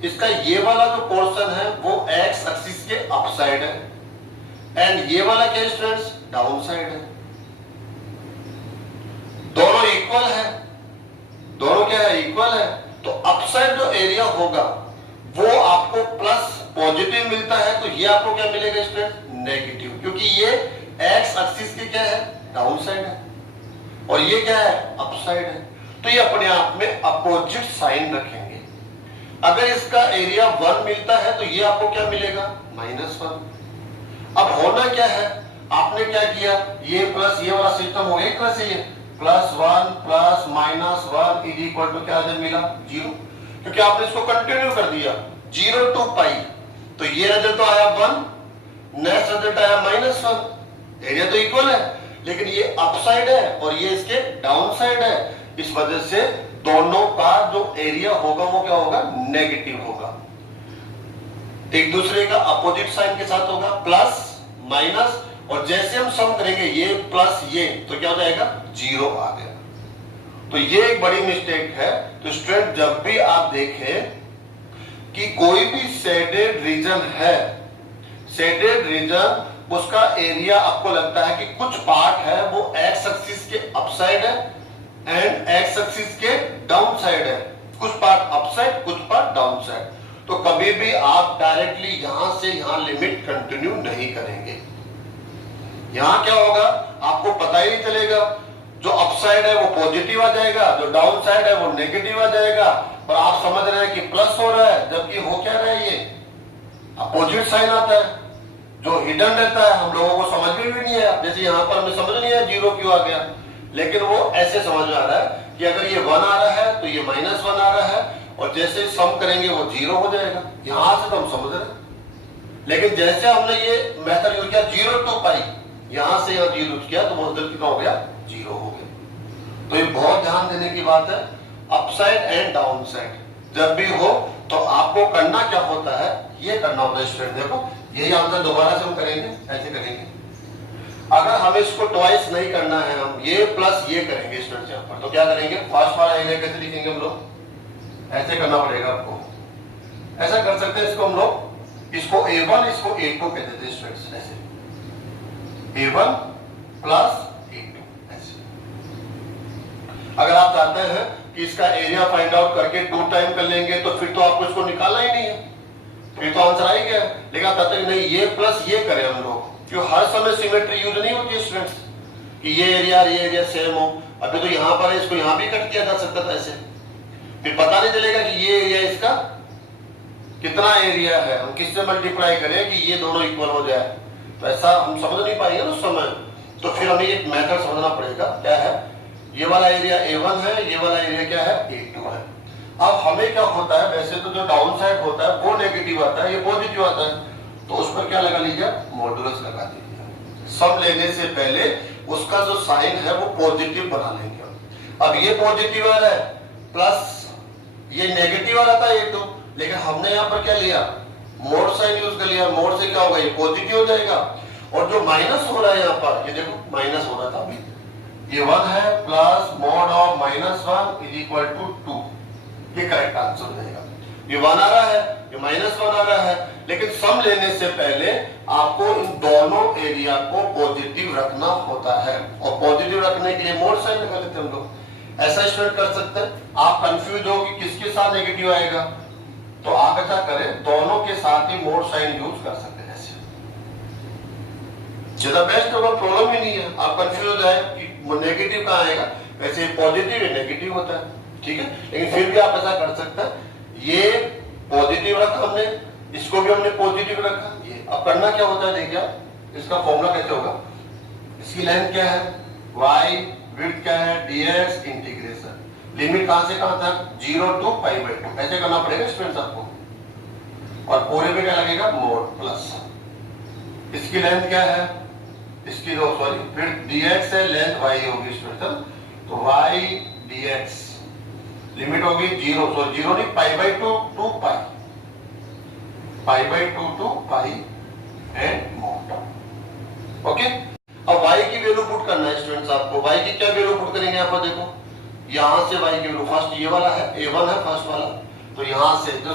इसका ये वाला जो पोर्शन है वो एक्स एक्सिस के अप साइड है एंड ये वाला क्या स्टूडेंट्स डाउन साइड है। दोनों इक्वल है, दोनों क्या है, इक्वल है। तो अप साइड जो एरिया होगा वो आपको प्लस पॉजिटिव मिलता है, तो ये आपको क्या मिलेगा स्टूडेंट, नेगेटिव, क्योंकि ये एक्स एक्सिस के क्या है, डाउन साइड है और ये क्या है, अप साइड है। तो ये अपने आप में अपोजिट साइन रखेंगे। अगर इसका एरिया 1 मिलता है तो ये आपको क्या मिलेगा, -1। अब होना क्या है, आपने क्या किया, ये प्लस ये वाला सिस्टम हो गया, एक तरह से ये +1 प्लस -1 इज इक्वल टू क्या मिला, 0, क्योंकि आपने इसको कंटिन्यू कर दिया 0 to पाई। तो ये रिजल्ट तो आया 1, नेक्स्ट रिजल्ट आया -1। एरिया तो इक्वल है लेकिन ये अप साइड है और ये इसके डाउन साइड है, इस वजह से दोनों का जो एरिया होगा वो क्या होगा, नेगेटिव होगा। एक दूसरे का अपोजिट साइन के साथ होगा, प्लस माइनस, और जैसे हम सम करेंगे ये प्लस ये तो क्या हो जाएगा, 0 आ गया। तो ये एक बड़ी मिस्टेक है। तो स्टूडेंट जब भी आप देखें कि कोई भी शेडेड रीजन है, शेडेड रीजन उसका एरिया आपको लगता है कि कुछ पार्ट है वो एक्स एक्सिस के अप साइड है एंड एक्स एक्सिस के डाउन साइड है, कुछ पार्ट अप साइड कुछ पार्ट डाउन साइड, तो कभी भी आप डायरेक्टली यहां से यहां लिमिट कंटिन्यू नहीं करेंगे। यहां क्या होगा आपको पता ही नहीं चलेगा, जो अप साइड है वो पॉजिटिव आ जाएगा, जो डाउन साइड है वो नेगेटिव आ जाएगा। और आप समझ रहे हैं कि प्लस हो रहा है, जबकि हो क्या रहा है, ये अपोजिट साइन आता है जो हिडन रहता है, हम लोगों को समझ में भी नहीं है। जैसे यहाँ पर हमें समझ नहीं आया जीरो क्यों आ गया, लेकिन वो ऐसे समझ में आ रहा है कि अगर ये 1 आ रहा है तो ये -1 आ रहा है, और जैसे सम करेंगे वो 0 हो जाएगा। यहां से तो हम समझ रहे हैं, लेकिन जैसे हमने ये मेथड यूज किया 0 to पाई, यहां से यहाँ 0 किया तो वो कितना हो गया, 0 हो गया। तो ये बहुत ध्यान देने की बात है। Up side and down side जब भी हो तो आपको करना क्या होता है, ये करना होता है स्टूडेंट। देखो यही आंसर दोबारा से हम करेंगे, ऐसे करेंगे। अगर हमें इसको ट्वाइस नहीं करना है, हम ये प्लस ये करेंगे स्टूडेंट यहाँ पर, तो क्या करेंगे, फर्स्ट वाला एरिया कैसे लिखेंगे हम लोग, ऐसे करना पड़ेगा आपको। ऐसा कर सकते हैं इसको हम लोग, इसको A1 इसको A2 कह देते हैं स्टूडेंट्स, ऐसे A1 प्लस A2 ऐसे। अगर आप चाहते हैं कि इसका एरिया फाइंड आउट करके 2 टाइम कर लेंगे तो फिर तो आपको इसको निकालना ही नहीं है, फिर तो आंसर आ ही गया। लेकिन आप चाहते हैं नहीं ये प्लस ये करें हम लोग, क्यों हर समय सिमेट्री यूज नहीं होती है स्टूडेंट्स कि ये एरिया सेम हो। अभी तो यहाँ पर इसको यहाँ भी कट किया जा सकता था ऐसे, फिर पता नहीं चलेगा कि ये एरिया इसका कितना एरिया है, हम किससे मल्टीप्लाई करें कि ये दोनों इक्वल हो जाए, तो ऐसा हम समझ नहीं पाएंगे उस समय। तो फिर हमें एक मेथड समझना पड़ेगा, क्या है, ये वाला एरिया A1 है, ये वाला एरिया क्या है, A2 है। अब हमें क्या होता है, वैसे तो जो डाउन साइड होता है वो नेगेटिव आता है, ये पॉजिटिव आता है, तो उस पर क्या लगा लीजिए, मॉडुलस लगा दीजिए। सब लेने से पहले उसका जो साइन है वो पॉजिटिव बना लेंगे। अब ये पॉजिटिव वाला है प्लस ये नेगेटिव वाला था A2, लेकिन हमने यहाँ पर क्या लिया, मोड साइन यूज कर लिया। मोड से क्या होगा, ये पॉजिटिव हो जाएगा। और जो माइनस हो रहा है यहाँ पर, ये देखो माइनस हो रहा था अभी, ये 1 है plus mod of -1 is equal to 2, ये करेक्ट आंसर हो जाएगा। ये 1 आ रहा है, ये -1 आ रहा है, लेकिन सम लेने से पहले आपको इन दोनों एरिया को पॉजिटिव रखना होता है, और पॉजिटिव रखने के लिए मोड साइन लगा लेते हैं हम लोग। ऐसा स्टूडेंट कर सकते हैं। आप कंफ्यूज हो कि किसके साथ नेगेटिव आएगा, तो आप ऐसा करें, दोनों के साथ ही मोड साइन यूज कर सकते हैं, ऐसे ज्यादा बेस्ट होगा, प्रॉब्लम ही नहीं है। आप कंफ्यूज हो जाए कि नेगेटिव कहाँ आएगा, वैसे पॉजिटिव है नेगेटिव होता है, ठीक है। लेकिन फिर भी आप ऐसा कर सकते हैं, ये पॉजिटिव रखा हमने, इसको भी हमने पॉजिटिव रखा, ये अब करना क्या होता है, देखिए आप, इसका फॉर्मूला कैसे होगा, इसकी लेंथ क्या है, y, विड्थ क्या है, dx, इंटीग्रेशन, लिमिट कहां से कहां तक, 0 to π/2, ऐसे करना पड़ेगा स्टूडेंट्स आपको। और पूरे पे क्या लगेगा, मोड प्लस, इसकी लेंथ क्या है, इसकी जो सॉरी विड्थ dx है, लेंथ y होगी स्टूडेंट्स, तो y dx लिमिट होगी 0, सो 0 नहीं π/2 to π, π/2 to π and mode, okay. अब y की वैल्यू पुट करना है स्टूडेंट्स आपको। y की क्या वैल्यू पुट करेंगे, यहाँ पर देखो, यहां से y की वैल्यू, फर्स्ट ये वाला है A1 है फर्स्ट वाला, तो यहां से जो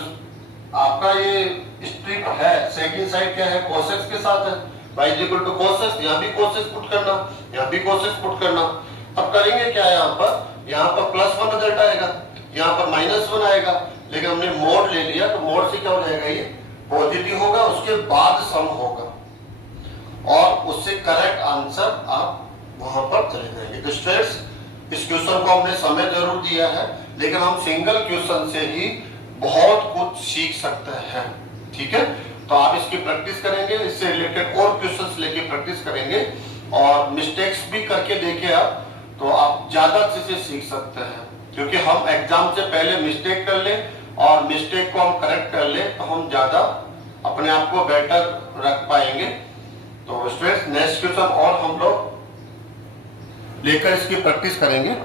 आपका ये स्ट्रिप है सेकंड साइड क्या है, cos x के साथ है, y equal to cos x, यहाँ भी cos x पुट करना, यहाँ भी cos x पुट करना। अब करेंगे क्या है, यहाँ पर +1 रिजल्ट आएगा, यहाँ पर -1 आएगा, लेकिन हमने मोड ले लिया तो मोड से क्या हो जाएगा, ये पॉजिटिव होगा, उसके बाद सम होगा, और उससे करेक्ट आंसर आप वहां पर चले जाएंगे। तो स्टूडेंट्स इस क्वेश्चन को हमने समय जरूर दिया है, लेकिन हम सिंगल क्वेश्चन से ही बहुत कुछ सीख सकते हैं, ठीक है। तो आप इसकी प्रैक्टिस करेंगे, इससे रिलेटेड और क्वेश्चंस लेके प्रैक्टिस करेंगे, और मिस्टेक्स भी करके देखिए आप, तो आप ज्यादा अच्छे से सीख सकते हैं। क्योंकि हम एग्जाम से पहले मिस्टेक कर ले और मिस्टेक को हम करेक्ट कर ले, तो हम ज्यादा अपने आप को बेटर रख पाएंगे। तो स्टूडेंट्स नेक्स्ट क्वेश्चन और हम लोग लेकर इसकी प्रैक्टिस करेंगे।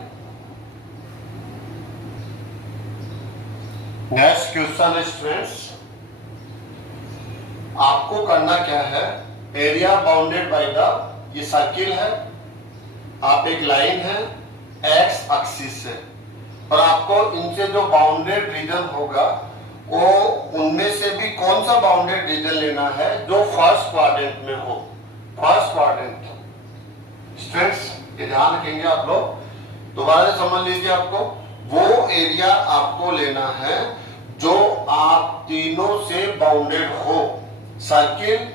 नेक्स्ट क्वेश्चन स्टूडेंट्स, आपको करना क्या है, एरिया बाउंडेड बाय द, ये सर्किल है, आप एक लाइन है एक्स एक्सिस से, और आपको इनसे जो बाउंडेड रीजन होगा वो उनमें से भी कौन सा बाउंडेड रीजन लेना है जो फर्स्ट क्वाड्रेंट में हो, फर्स्ट क्वाड्रेंट। स्टूडेंट्स ये ध्यान रखेंगे आप लोग, दोबारा से समझ लीजिए, आपको वो एरिया आपको लेना है जो आप तीनों से बाउंडेड हो, सर्किल,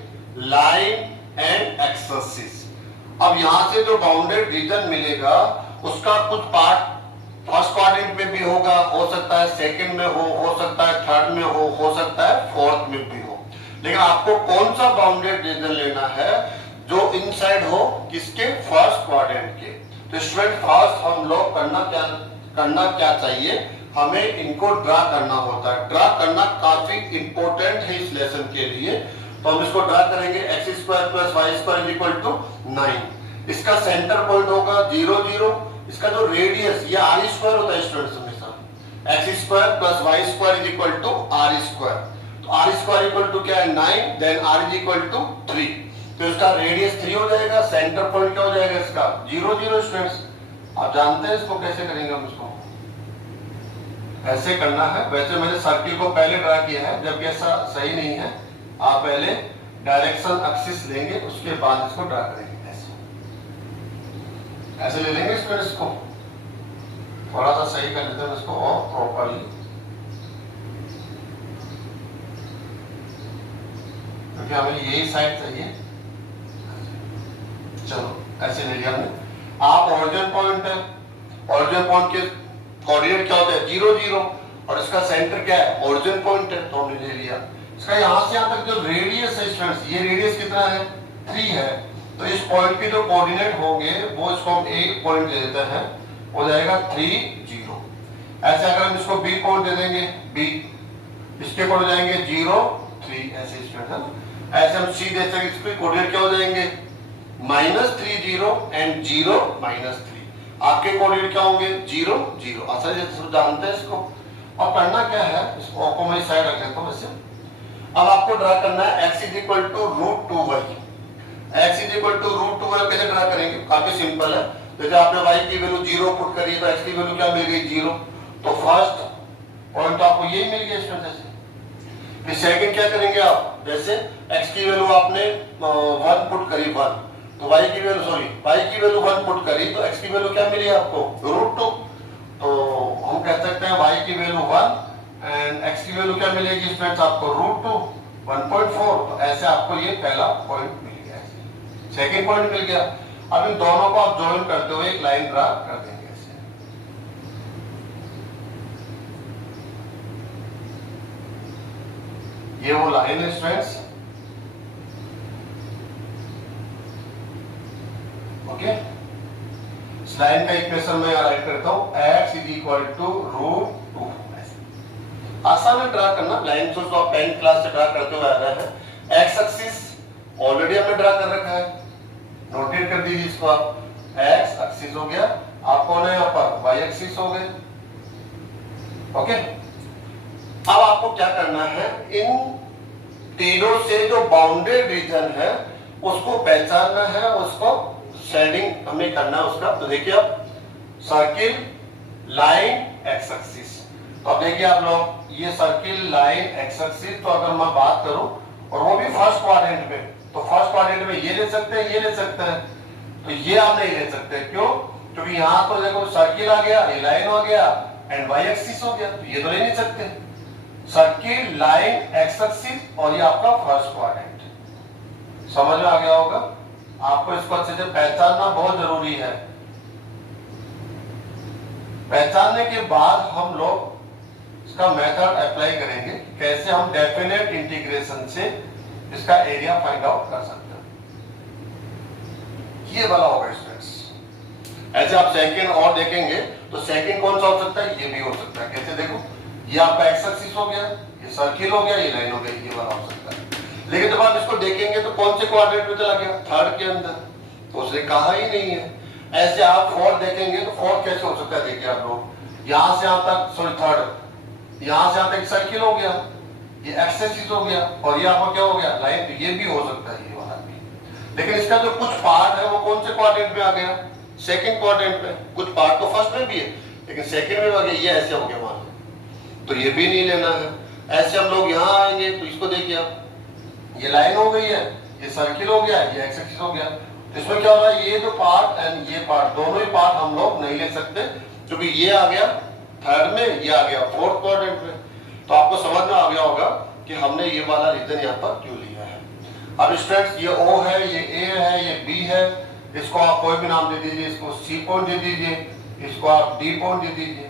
लाइन एंड एक्सिस। अब यहां से जो बाउंडेड रीजन मिलेगा उसका कुछ पार्ट फर्स्ट क्वाड्रेंट में भी होगा, हो सकता है सेकंड में हो सकता है थर्ड में हो सकता है फोर्थ में भी हो। लेकिन आपको कौन सा बाउंडेड रीजन लेना है जो इनसाइड हो किसके, फर्स्ट क्वाड्रेंट के। तो स्टूडेंट फर्स्ट हम लोग करना क्या चाहिए, हमें इनको ड्रा करना होता है। ड्रा करना काफी इंपॉर्टेंट है इस लेसन के लिए। तो हम इसको ड्रा करेंगे x² + y² = 9। इसका सेंटर पॉइंट होगा 0 0। इसका जो रेडियस ये r² होता है स्टूडेंट्स हमेशा, x² + y² = r²। तो r² क्या है 9, देन r = 3। तो इसका रेडियस 3 हो जाएगा, सेंटर पॉइंट क्या हो जाएगा इसका 0 0। स्टूडेंट्स आप जानते हैं इसको कैसे करेंगे, हम इसको ऐसे करना है। वैसे मैंने सर्किल को पहले ड्रा किया है, जबकि ऐसा सही नहीं है। आप पहले डायरेक्शन एक्सिस लेंगे, उसके बाद इसको ड्रा करेंगे। ऐसे ले लेंगे इसको थोड़ा सा सही कर लेते हैं इसको और प्रॉपरली, क्योंकि हमें यही साइड चाहिए। चलो ऐसे ले लिया हमने। आप ओरिजिन पॉइंट है, ओरिजिन पॉइंट के कोऑर्डिनेट क्या होता है 0 0, और इसका सेंटर क्या है ओरिजिन पॉइंट है, तो हमने ले लिया। इसका यहां से यहां तक जो रेडियस है स्टूडेंट्स, ये रेडियस कितना है 3 है। तो इस पॉइंट के जो कोऑर्डिनेट होंगे वो इसको हम ए पॉइंट दे देते हैं, हो जाएगा 3 0। ऐसे अगर हम इसको बी पॉइंट दे देंगे, बी इसके पड़ जाएंगे 0 3, ऐसे स्टूडेंट है ना। ऐसे हम सी दे सकते, इसके कोऑर्डिनेट क्या हो जाएंगे -3 0 एंड 0 -3। आपके कोऑर्डिनेट क्या होंगे 0 0। आसानी से सब जानते हैं इसको। अब करना क्या है, इसको को मैं साइड रख देता हूं वैसे। अब आपको ड्रा करना है x = √2y। x = √2y कैसे ड्रा करेंगे, काफी सिंपल है। जैसे आपने y की वैल्यू 0 पुट करी तो x की वैल्यू क्या मिल गई 0। तो फर्स्ट पॉइंट आपको यही मिल गया इसमें। जैसे फिर सेकंड क्या करेंगे आप, जैसे x की वैल्यू आपने 1 पुट करी 1, तो y की वैल्यू 1 पुट करी तो x की वैल्यू क्या मिली आपको √2। तो हम कह सकते हैं y की वैल्यू 1 एंड x की वैल्यू क्या मिलेगी स्टूडेंट्स आपको √2 1.4। तो ऐसे आपको ये पहला पॉइंट मिल गया, सेकंड पॉइंट मिल गया। अब इन दोनों को आप जॉइन करते हुए एक लाइन ड्रा कर देंगे ऐसे। ये वो लाइन है स्टूडेंट्स, ओके। इस लाइन का इक्वेशन मैं राइट करता हूं, x = √2। आसान है ड्रा करना, लाइन तो आप 10th क्लास से ड्रा करते हुए आ रहे हैं। एक्स एक्सिस ऑलरेडी हमने ड्रा कर रखा है, नोटेट कर दीजिए इसको आप। एक्स एक्सिस हो गया, आप कौन है यहाँ पर वाई एक्सिस हो गए, ओके। अब आपको क्या करना है, इन तीनों से जो बाउंडेड रीजन है उसको पहचानना है, उसको शेडिंग हमें करना है उसका। तो देखिए आप सर्किल लाइन एक्स एक्सिस, तो अब देखिए आप लोग ये सर्किल लाइन एक्स एक्सिस, तो अगर मैं बात करूं और वो भी फर्स्ट क्वाड्रेंट में, तो फर्स्ट क्वाड्रेंट में ये ले सकते हैं, ये ले सकते हैं। तो ये आप नहीं ले सकते, क्यों, क्योंकि यहां तो देखो सर्किल आ गया, ये लाइन हो गया एंड वाई एक्सिस हो गया, तो ये तो ले नहीं सकते। सर्किल लाइन एक्स एक्सिस और ये आपका फर्स्ट क्वाड्रेंट। समझ में आ गया होगा। आपको इसको अच्छे से पहचानना बहुत जरूरी है। पहचानने के बाद हम लोग इसका मेथड अप्लाई करेंगे, कैसे हम डेफिनेट इंटीग्रेशन से इसका एरिया फाइंड आउट कर सकते हैं। ये वाला होगा स्टूडेंट्स। ऐसे आप सेकंड और देखेंगे तो सेकंड कौन सा हो सकता है, ये भी हो सकता है। कैसे देखो, ये आपका एक्स एक्सिस हो गया, ये सर्किल हो गया, ये लाइन हो गई, ये वाला हो सकता है। लेकिन जब आप इसको देखेंगे तो कौन से क्वाड्रेंट में चला गया, थर्ड के अंदर, तो उसने कहा ही नहीं है। ऐसे आप फोर्थ देखेंगे तो फोर्थ कैसे हो सकता है, देखिए आप लोग यहां से यहां तक, सॉरी थर्ड, यहां से यहां तक सर्किल हो गया, ये एक्स एक्सिस हो गया और ये आपका क्या हो गया लाइन, तो ये भी हो सकता है, ये वाला भी। लेकिन इसका जो कुछ पार्ट है वो कौन से क्वाड्रेंट में आ गया, सेकंड क्वाड्रेंट में। कुछ पार्ट तो फर्स्ट में भी है लेकिन सेकंड में आ गया, ये ऐसे हो गया मान लो, तो ये भी नहीं लेना है। ऐसे हम लोग यहाँ आएंगे तो इसको देखिए आप, ये लाइन हो गई है, ये सर्किल हो गया, ये एक्स एक्सिस हो गया। तो इसमें क्या हो रहा है, ये जो पार्ट एंड ये पार्ट, दोनों ही पार्ट हम लोग नहीं ले सकते, क्योंकि ये आ गया थर्ड में, ये आ गया फोर्थ क्वाड्रेंट में। तो आपको समझ में आ गया होगा कि हमने ये वाला रीजन यहाँ पर क्यों लिया है। अब स्टूडेंट्स ये O है, ये A है, ये B है, इसको आप कोई भी नाम दे दीजिए, इसको C पॉइंट दे दीजिए, इसको आप डी पॉइंट दे दीजिए।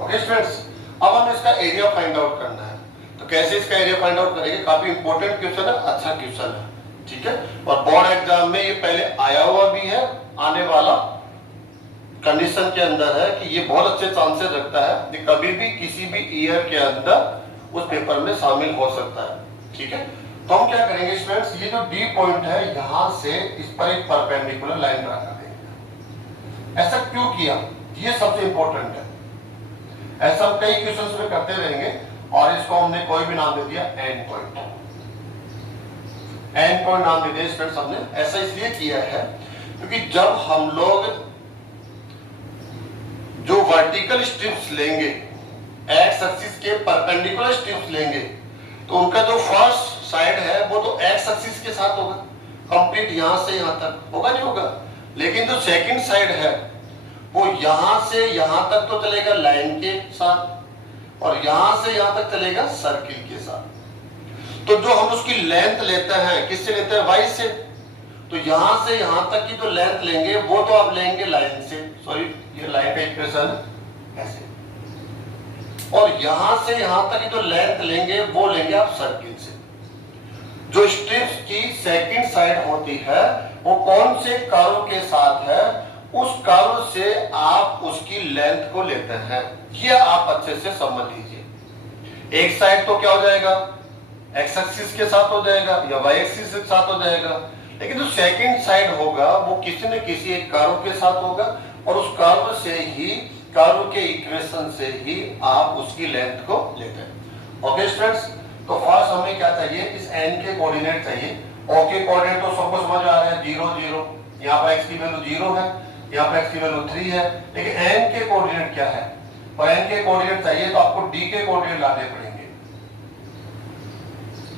ओके स्टूडेंट्स, अब हमें इसका एरिया फाइंड आउट करना है। तो कैसे इसका एरिया फाइंड आउट करेंगे? काफी इंपॉर्टेंट क्वेश्चन है, अच्छा क्वेश्चन है, ठीक है। और बोर्ड एग्जाम में ये पहले आया हुआ भी है, आने वाला कंडीशन के अंदर है कि ये बहुत अच्छे चांसेस रखता है कि कभी भी किसी भी ईयर के अंदर उस पेपर में शामिल हो सकता है, ठीक है। तो हम क्या करेंगे स्टूडेंट्स, ये जो डी पॉइंट है यहां से इस पर एक परपेंडिकुलर लाइन ड्रा कर देंगे। ऐसा क्यों किया, ये सबसे इंपॉर्टेंट है। ऐसा हम कई क्वेश्चंस में करते रहेंगे और इसको हमने कोई भी नाम दे दिया एंड पॉइंट। एंड पॉइंट नाम दे दिया स्टूडेंट्स हमने। ऐसा इसलिए किया है क्योंकि जब हम लोग जो वर्टिकल स्ट्रिप्स लेंगे, एक्स एक्सिस के परपेंडिकुलर स्ट्रिप्स लेंगे, तो उनका जो फर्स्ट साइड है वो तो एक्स एक्सिस के साथ होगा, कंप्लीट यहां से यहां तक होगा, नहीं होगा। लेकिन जो सेकंड साइड है वो यहां से यहां तक तो चलेगा लाइन के साथ, और यहां से यहां तक चलेगा सर्किल के साथ। तो जो हम उसकी लेंथ लेते हैं, किससे लेते हैं? वाई से। तो यहां से यहां तक की जो लेंथ लेंगे वो तो आप लेंगे लाइन से, सॉरी ये लाइन का इक्वेशन ऐसे, और यहां से यहां तक की जो लेंथ लेंगे वो लेंगे आप सर्किल से। जो स्ट्रिप्स की सेकंड साइड होती है वो कौन से कर्व के साथ है, उस कर्व से आप उसकी लेंथ को लेते हैं। ये आप अच्छे से समझ लीजिए। एक साइड तो क्या हो जाएगा, एक्स एक्सिस के साथ हो जाएगा या वाई एक्सिस के साथ हो जाएगा, लेकिन जो सेकंड साइड होगा वो किसी न किसी एक कर्व के साथ होगा, और उस कर्व से ही, कर्व के इक्वेशन से ही आप उसकी लेंथ को लेते हैं। ओके स्टूडेंट्स, तो फर्स्ट हमें क्या चाहिए, इस एन के कोऑर्डिनेट चाहिए। ओके कोऑर्डिनेट तो सबको समझ आ रहा है, 0 0, यहाँ पर एक्स की वैल्यू 0 है, यहाँ पर एक्स की वैल्यू 3 है, लेकिन एन के कोऑर्डिनेट क्या है? और एन के कोऑर्डिनेट चाहिए तो आपको डी के कोऑर्डिनेट लाने पड़ेंगे।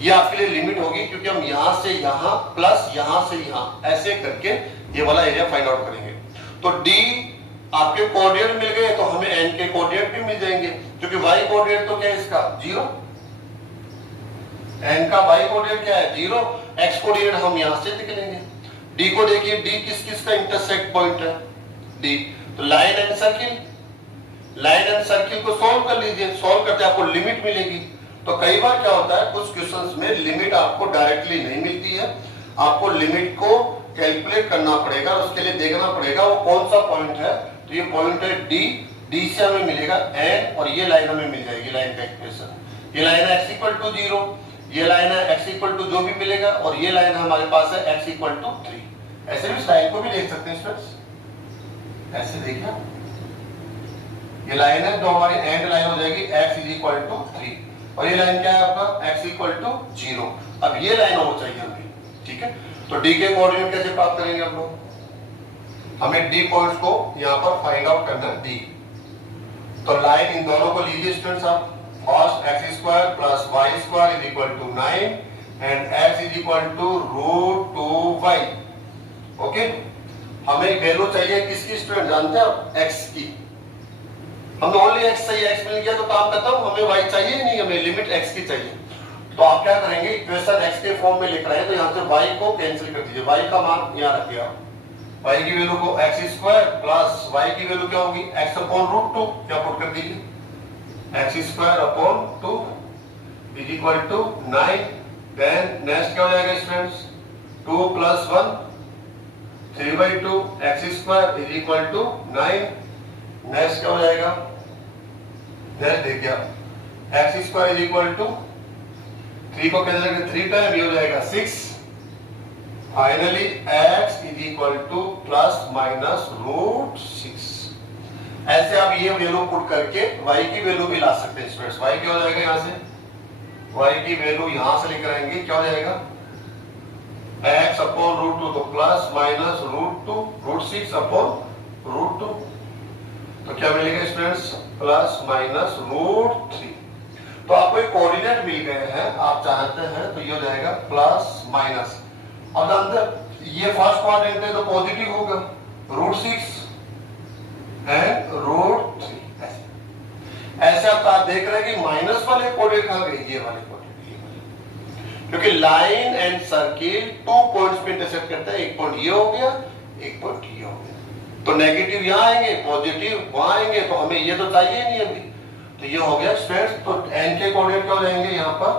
ये आपके लिए लिमिट होगी क्योंकि हम यहां से यहां प्लस यहां से यहां ऐसे करके ये वाला एरिया फाइंड आउट करेंगे। तो डी आपके कोऑर्डिनेट मिल गए तो हमें एन के कोऑर्डिनेट भी मिल जाएंगे, क्योंकि वाई कोऑर्डिनेट तो क्या है इसका 0, एन का वाई कोऑर्डिनेट क्या है 0, एक्स कोऑर्डिनेट हम यहां से लिख लेंगे। डी को देखिए, डी किस किस का इंटरसेक्ट पॉइंट है, डी। तो line and circle, line and circle को सॉल्व कर लीजिए। सॉल्व करते आपको लिमिट मिलेगी। तो कई बार क्या होता है, कुछ क्वेश्चंस में लिमिट आपको डायरेक्टली नहीं मिलती है, आपको लिमिट को कैलकुलेट करना पड़ेगा, उसके लिए देखना पड़ेगा वो कौन सा पॉइंट है। तो ये पॉइंट है डी, डी से हमें मिलेगा एन, और ये लाइन हमें मिल जाएगी, लाइन का इक्वेशन। ये लाइन है x इक्वल टू 0, ये लाइन है x इक्वल टू जो भी मिलेगा, और ये लाइन हमारे पास है x इक्वल टू 3। ऐसे भी इस लाइन को भी देख सकते हैं स्टूडेंट्स, ऐसे देखिए, ये लाइन है जो हमारी एंड लाइन हो जाएगी x इज इक्वल टू 3, और ये लाइन क्या है आपका x इक्वल टू 0। अब ये लाइन हो चाहिए हमें, ठीक है। तो d के कोऑर्डिनेट कैसे प्राप्त करेंगे हम लोग? हमें d पॉइंट्स को यहाँ पर फाइंड आउट करना है, d। तो लाइन इन दोनों को लीजिए स्टूडेंट्स आप, first x square plus y square is equal to 9 and x is equal to √2y। Okay, हमें वैल्यू चाहिए किसकी स्टूडेंट, जानते हैं आप? x की। हमें ओनली x चाहिए, x मिल गया तो काम खत्म, हमें y चाहिए नहीं, हमें लिमिट x की चाहिए। तो आप क्या करेंगे, इक्वेशन x के फॉर्म में लिख रहे हैं तो यहाँ से y को कैंसिल कर दीजिए, y का मान यहाँ रखिए आप, y की वैल्यू को x स्क्वायर प्लस y की वैल्यू क्या होगी x अपॉन √2, क्या पुट कर दीजिए, x square upon 2 is equal to 9। Then next क्या हो जाएगा students, 2 plus 1 3/2 x square is equal to 9। Next क्या हो जाएगा, नेक्स्ट देखिए x square is equal to 3 को कैंसिल करके 3 टाइम ये हो जाएगा 6। Finally x is equal two plus minus √6। ऐसे आप ये वैल्यू पुट करके y की वैल्यू भी ला सकते हैं स्टूडेंट्स। y क्या हो जाएगा, यहाँ से y की वैल्यू यहाँ से लेकर आएंगे, क्या हो जाएगा x अपॉन √2, तो प्लस माइनस √2, √6 अपॉन √2, तो क्या मिलेगा स्टूडेंट्स, प्लस माइनस √3। तो आपको एक कोऑर्डिनेट मिल गए हैं, आप चाहते हैं तो ये हो जाएगा प्लस माइनस, और अंदर ये फर्स्ट कोऑर्डिनेट है तो पॉजिटिव होगा, √6 एंड √3। ऐसे आप देख रहे हैं कि माइनस वाले कोऑर्डिनेट कहां गए, ये वाले कोऑर्डिनेट, क्योंकि लाइन एंड सर्किल 2 पॉइंट्स पे इंटरसेक्ट करता है। एक पॉइंट ये हो गया, एक पॉइंट ये हो गया। तो नेगेटिव यहाँ आएंगे, पॉजिटिव वहां आएंगे, तो हमें ये तो चाहिए नहीं अभी। तो ये हो गया स्ट्रेस। तो n के कोऑर्डिनेट क्या हो जाएंगे यहाँ पर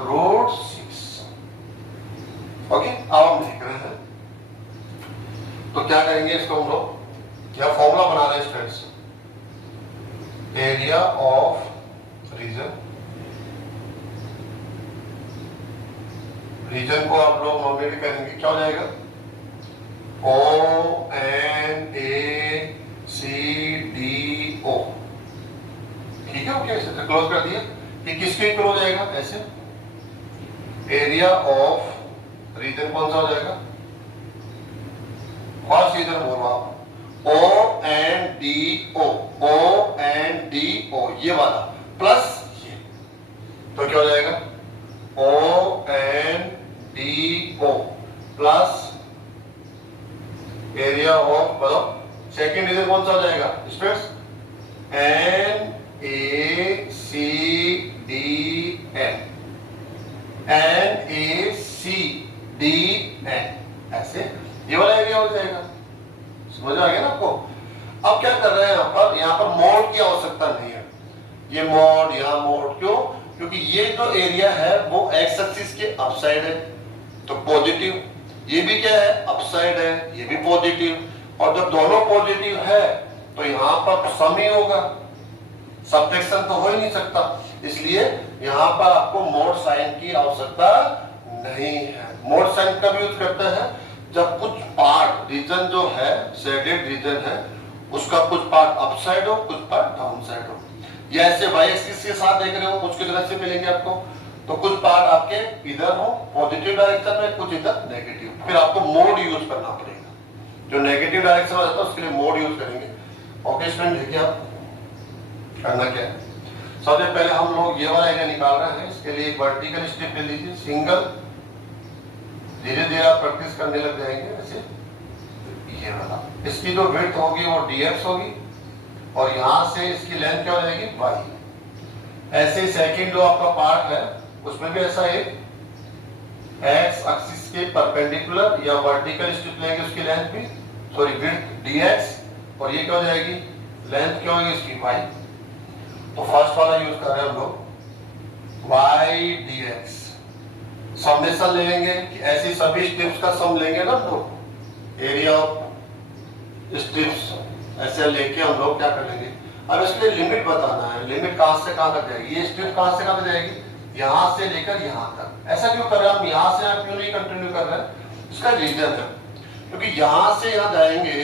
√6। ओके, अब हम देख रहे हैं तो क्या करेंगे इसको हम लोग, या फॉर्मूला बना रहे हैं स्ट्रेस, एरिया ऑफ रीजन को आप लोग नॉमिनेट करेंगे, क्या हो जाएगा ONACDO। ठीक है, ओके, ऐसे क्लोज कर दिया। ये किसके इक्वल हो जाएगा ऐसे, एरिया ऑफ रीजन कौन सा हो जाएगा, फर्स्ट रीजन बोलो आप, ONDO ये वाला प्लस ये, तो क्या हो जाएगा ONDO प्लस एरिया ऑफ, बताओ सेकेंड रीजन कौन सा हो जाएगा स्ट्रेस, NaCDN ऐसे ये वाला एरिया हो जाएगा। समझ आ गया ना आपको। अब क्या कर रहे हैं यहाँ पर मोड की आवश्यकता नहीं है, ये मोड यहाँ मोड, क्यों, क्योंकि ये जो एरिया है वो एक्स एक्सिस के अपसाइड है, तो पॉजिटिव, ये भी क्या है अपसाइड है, ये भी पॉजिटिव, और जब दोनों पॉजिटिव है तो यहाँ पर सम ही होगा, सब्ट्रैक्शन तो हो ही नहीं सकता, इसलिए यहाँ पर आपको मोड साइन की आवश्यकता नहीं है। मोड साइन कब यूज करते हैं, जब कुछ पार्ट रीजन जो है शेडेड रीजन है उसका कुछ पार्ट अपसाइड हो, कुछ पार्ट डाउन साइड हो, या ऐसे वाई एक्सिस के साथ देख रहे हो कुछ किस तरह से मिलेंगे आपको, तो कुछ पार्ट आपके इधर हो पॉजिटिव डायरेक्शन में, कुछ इधर नेगेटिव, फिर आपको मोड यूज करना पड़ेगा, जो नेगेटिव डायरेक्शन में रहता है उसके लिए मोड यूज करेंगे। ओके स्टूडेंट, देखिए आप करना क्या है, सबसे पहले हम लोग ये वाला एरिया निकाल रहे हैं, इसके लिए एक वर्टिकल स्ट्रिप ले लीजिए सिंगल, धीरे धीरे आप प्रैक्टिस करने लग जाएंगे। ऐसे ये वाला, इसकी जो विड्थ होगी वो dx होगी, और यहां से इसकी लेंथ क्या हो जाएगी y। ऐसे सेकंड जो आपका पार्ट है उसमें भी ऐसा एक x एक्सिस के परपेंडिकुलर या वर्टिकल स्ट्रिप लेंगे, उसकी लेंथ भी सॉरी विड्थ dx, और ये क्या हो जाएगी लेंथ क्या होगी इसकी y। तो फर्स्ट वाला यूज कर रहे हैं हम लोग y dx, समेशन ले लेंगे कि ऐसी सभी स्ट्रिप्स का सम लेंगे ना हम लोग, एरिया ऑफ स्ट्रिप्स ऐसे लेके हम लोग क्या कर लेंगे। अब इसके लिमिट बताना है, लिमिट कहां से कहां तक जाएगी, ये स्ट्रिप कहां से कहां तक जाएगी, यहां से लेकर यहां तक। ऐसा क्यों कर रहे हैं हम, यहां से यहां क्यों नहीं कंटिन्यू कर रहे हैं, इसका रीजन है क्योंकि यहां से यहां जाएंगे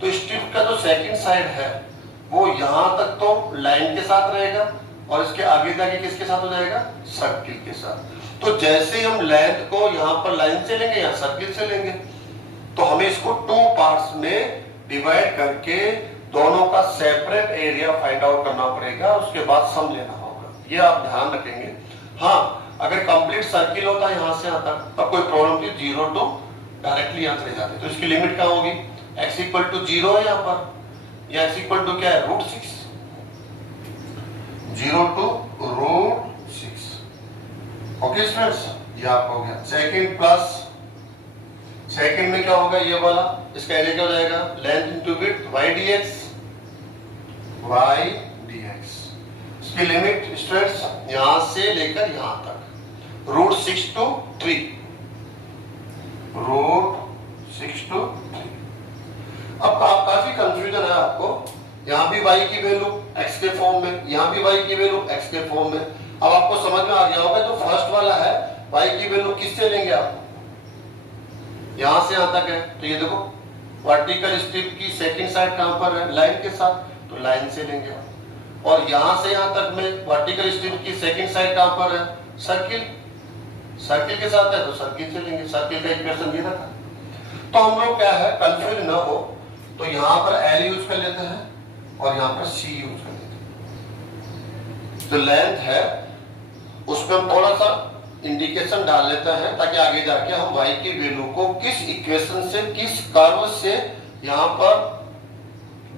तो स्ट्रिप का जो सेकंड साइड है वो यहां तक तो लाइन के साथ रहेगा, और इसके आगे जाके किसके साथ हो जाएगा सर्किल के साथ। तो जैसे ही हम लेंथ को यहाँ पर लाइन से लेंगे या सर्किल से लेंगे, तो हमें इसको टू पार्ट्स में डिवाइड करके दोनों का सेपरेट एरिया फाइंड आउट करना पड़ेगा, उसके बाद सम लेना होगा, ये आप ध्यान रखेंगे। हाँ, अगर कंप्लीट सर्किल होता है यहाँ से यहाँ तक तब कोई प्रॉब्लम नहीं, 0 टू डायरेक्टली यहाँ चले जाते, तो इसकी लिमिट क्या होगी, x इक्वल टू 0 है यहाँ पर, या x इक्वल टू क्या है √6, 0 टू √6। ओके स्टूडेंट्स, ये आपका हो गया। सेकंड प्लस सेकंड में क्या होगा, ये वाला इसका एरिया क्या हो जाएगा length into width y dx, इसकी लिमिट स्टूडेंट्स यहां से लेकर यहां तक √6 टू 3, √6 टू 3। अब काफी कंफ्यूजन है आपको, यहाँ भी y की वैल्यू x के फॉर्म में, यहाँ भी y की वैल्यू x के फॉर्म में। अब आपको समझ में आ गया होगा जो फर्स्ट वाला है y की वैल्यू किससे लेंगे आप, यहां से यहां तक है, तो ये देखो वर्टिकल स्ट्रिप की सेकंड साइड कहां पर है लाइन के साथ, तो लाइन से लेंगे आप। और यहां से यहां तक में वर्टिकल स्ट्रिप की सेकंड साइड कहां पर है सर्किल, सर्किल के साथ है तो सर्किल से लेंगे, सर्किल का इक्वेशन ये रखा। तो हम लोग क्या है कंफ्यूज ना हो तो यहां पर L यूज कर लेते हैं और यहां पर C यूज कर लेते हैं। तो लेंथ है उसमें हम थोड़ा सा इंडिकेशन डाल लेते हैं ताकि आगे जाके हम y की वैल्यू को किस इक्वेशन से किस कर्व से यहाँ पर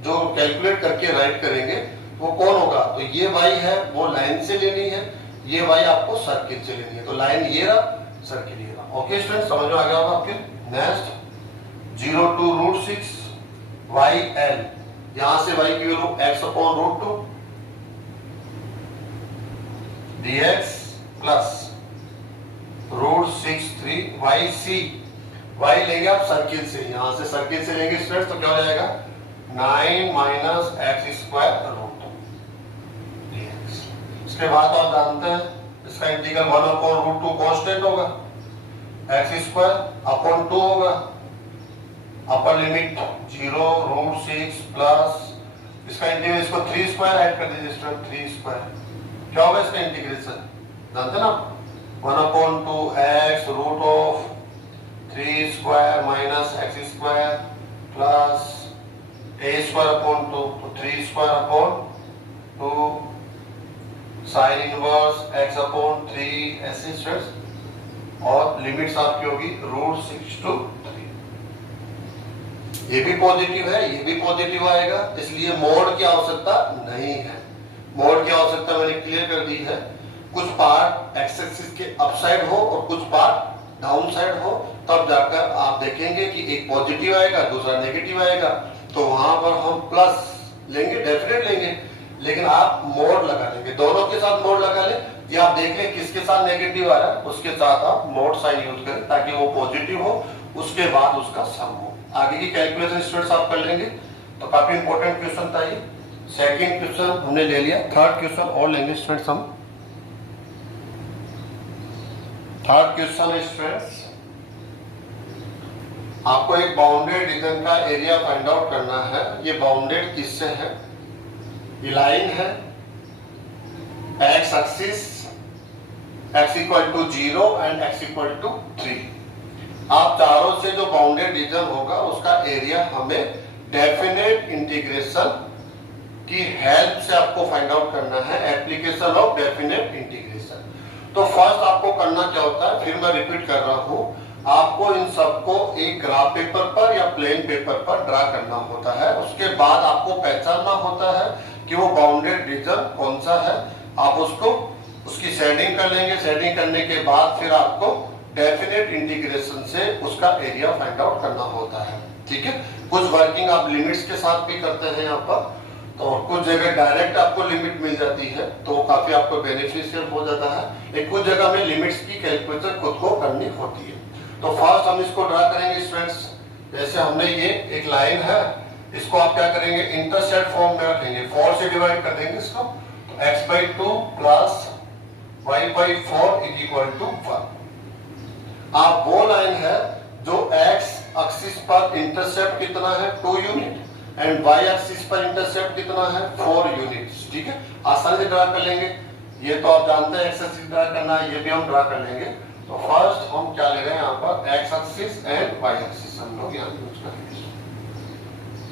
जो कैलकुलेट करके राइट करेंगे वो कौन होगा। तो ये y है वो लाइन से लेनी है, ये y आपको सर्किल से लेनी है, तो लाइन ये रहा सर्किल ये रहा। ओके स्टूडेंट, समझ में आ गया होगा आपके। नेक्स्ट 0 टू √6 वाई एल, यहां से वाई की value x/√2 dx plus √6 y c, y लेंगे आप सर्किल से, यहां से सर्किल से लेंगे स्टूडेंट्स तो क्या हो जाएगा 9 माइनस x² dx। इसके बाद आप जानते हैं इसका इंटीग्रल 1/√2 कांस्टेंट होगा, x² 2 होगा, अपर लिमिट 0 √6 प्लस इसका इंटीग्रल, इसको 3² ऐड कर दीजिए स्टूडेंट, 3², क्या होगा इसका इंटीग्रेशन जानते ना 1/2x √3² minus x² plus a²/2 तो 3²/2 साइन इनवर्स x/3 ऐसे स्टूडेंट्स, और लिमिट्स आपकी होगी √6 to 3। ये भी पॉजिटिव है, ये भी पॉजिटिव आएगा, इसलिए मोड की आवश्यकता नहीं है। मोड की आवश्यकता मैंने क्लियर कर दी है, कुछ पार्ट एक्स एक्सिस के अपसाइड हो और कुछ पार्ट डाउन साइड हो, तब जाकर आप देखेंगे कि एक पॉजिटिव आएगा दूसरा नेगेटिव आएगा, तो वहां पर हम प्लस लेंगे, डेफिनेट लेंगे, लेकिन आप मोड लगा लेंगे, दोनों के साथ मोड लगा लें, या आप देख लें किसके साथ नेगेटिव आ रहा है उसके साथ आप मोड साइन यूज करें ताकि वो पॉजिटिव हो, उसके बाद उसका सम हो। आगे की कैलकुलेशन स्टूडेंट्स आप कर लेंगे। तो काफी इंपॉर्टेंट क्वेश्चन था ये, सेकंड क्वेश्चन हमने ले लिया, थर्ड क्वेश्चन और लेंगे स्टूडेंट्स हम। थर्ड क्वेश्चन स्टूडेंट्स, आपको एक बाउंडेड रीजन का एरिया फाइंड आउट करना है। ये बाउंडेड किससे है, ये लाइन है, x axis x=0 and x=3। आप चारों से जो बाउंडेड रीजन होगा उसका एरिया हमें डेफिनेट इंटीग्रेशन की हेल्प से आपको फाइंड आउट करना है, एप्लीकेशन ऑफ डेफिनेट इंटीग्रेशन। तो फर्स्ट आपको करना क्या होता है, फिर मैं रिपीट कर रहा हूं, आपको इन सबको एक ग्राफ पेपर पर या प्लेन पेपर पर ड्रा करना होता है। उसके बाद आपको पहचानना होता है कि वो बाउंडेड रीजन कौन सा है, आप उसको उसकी शेडिंग कर लेंगे, शेडिंग करने के बाद फिर आपको डेफिनेट इंटीग्रेशन से उसका एरिया फाइंड आउट करना होता है। ठीक है, कुछ वर्किंग आप लिमिट्स के साथ भी करते हैं यहाँ पर, तो कुछ जगह डायरेक्ट आपको लिमिट मिल जाती है तो काफी आपको बेनिफिशियल हो जाता है, एक कुछ जगह में लिमिट्स की कैलकुलेशन खुद को करनी होती है। तो फर्स्ट हम इसको ड्रा करेंगे स्टूडेंट्स, जैसे हमने ये एक लाइन है, इसको आप क्या करेंगे इंटरसेप्ट फॉर्म में रखेंगे, 4 से डिवाइड कर देंगे इसको, तो x/2 प्लस y/4 = 1। आप वो लाइन है जो x एक्सिस पर इंटरसेप्ट कितना है 2 यूनिट एंड y एक्सिस पर इंटरसेप्ट कितना है 4 यूनिट्स। ठीक है, आसानी से ड्रा कर लेंगे, ये तो आप जानते हैं x एक्सिस ड्रा करना है, ये भी हम ड्रा कर लेंगे। तो फर्स्ट हम क्या ले रहे हैं यहाँ पर x axis and y axis हम लोग यहाँ यूज करेंगे,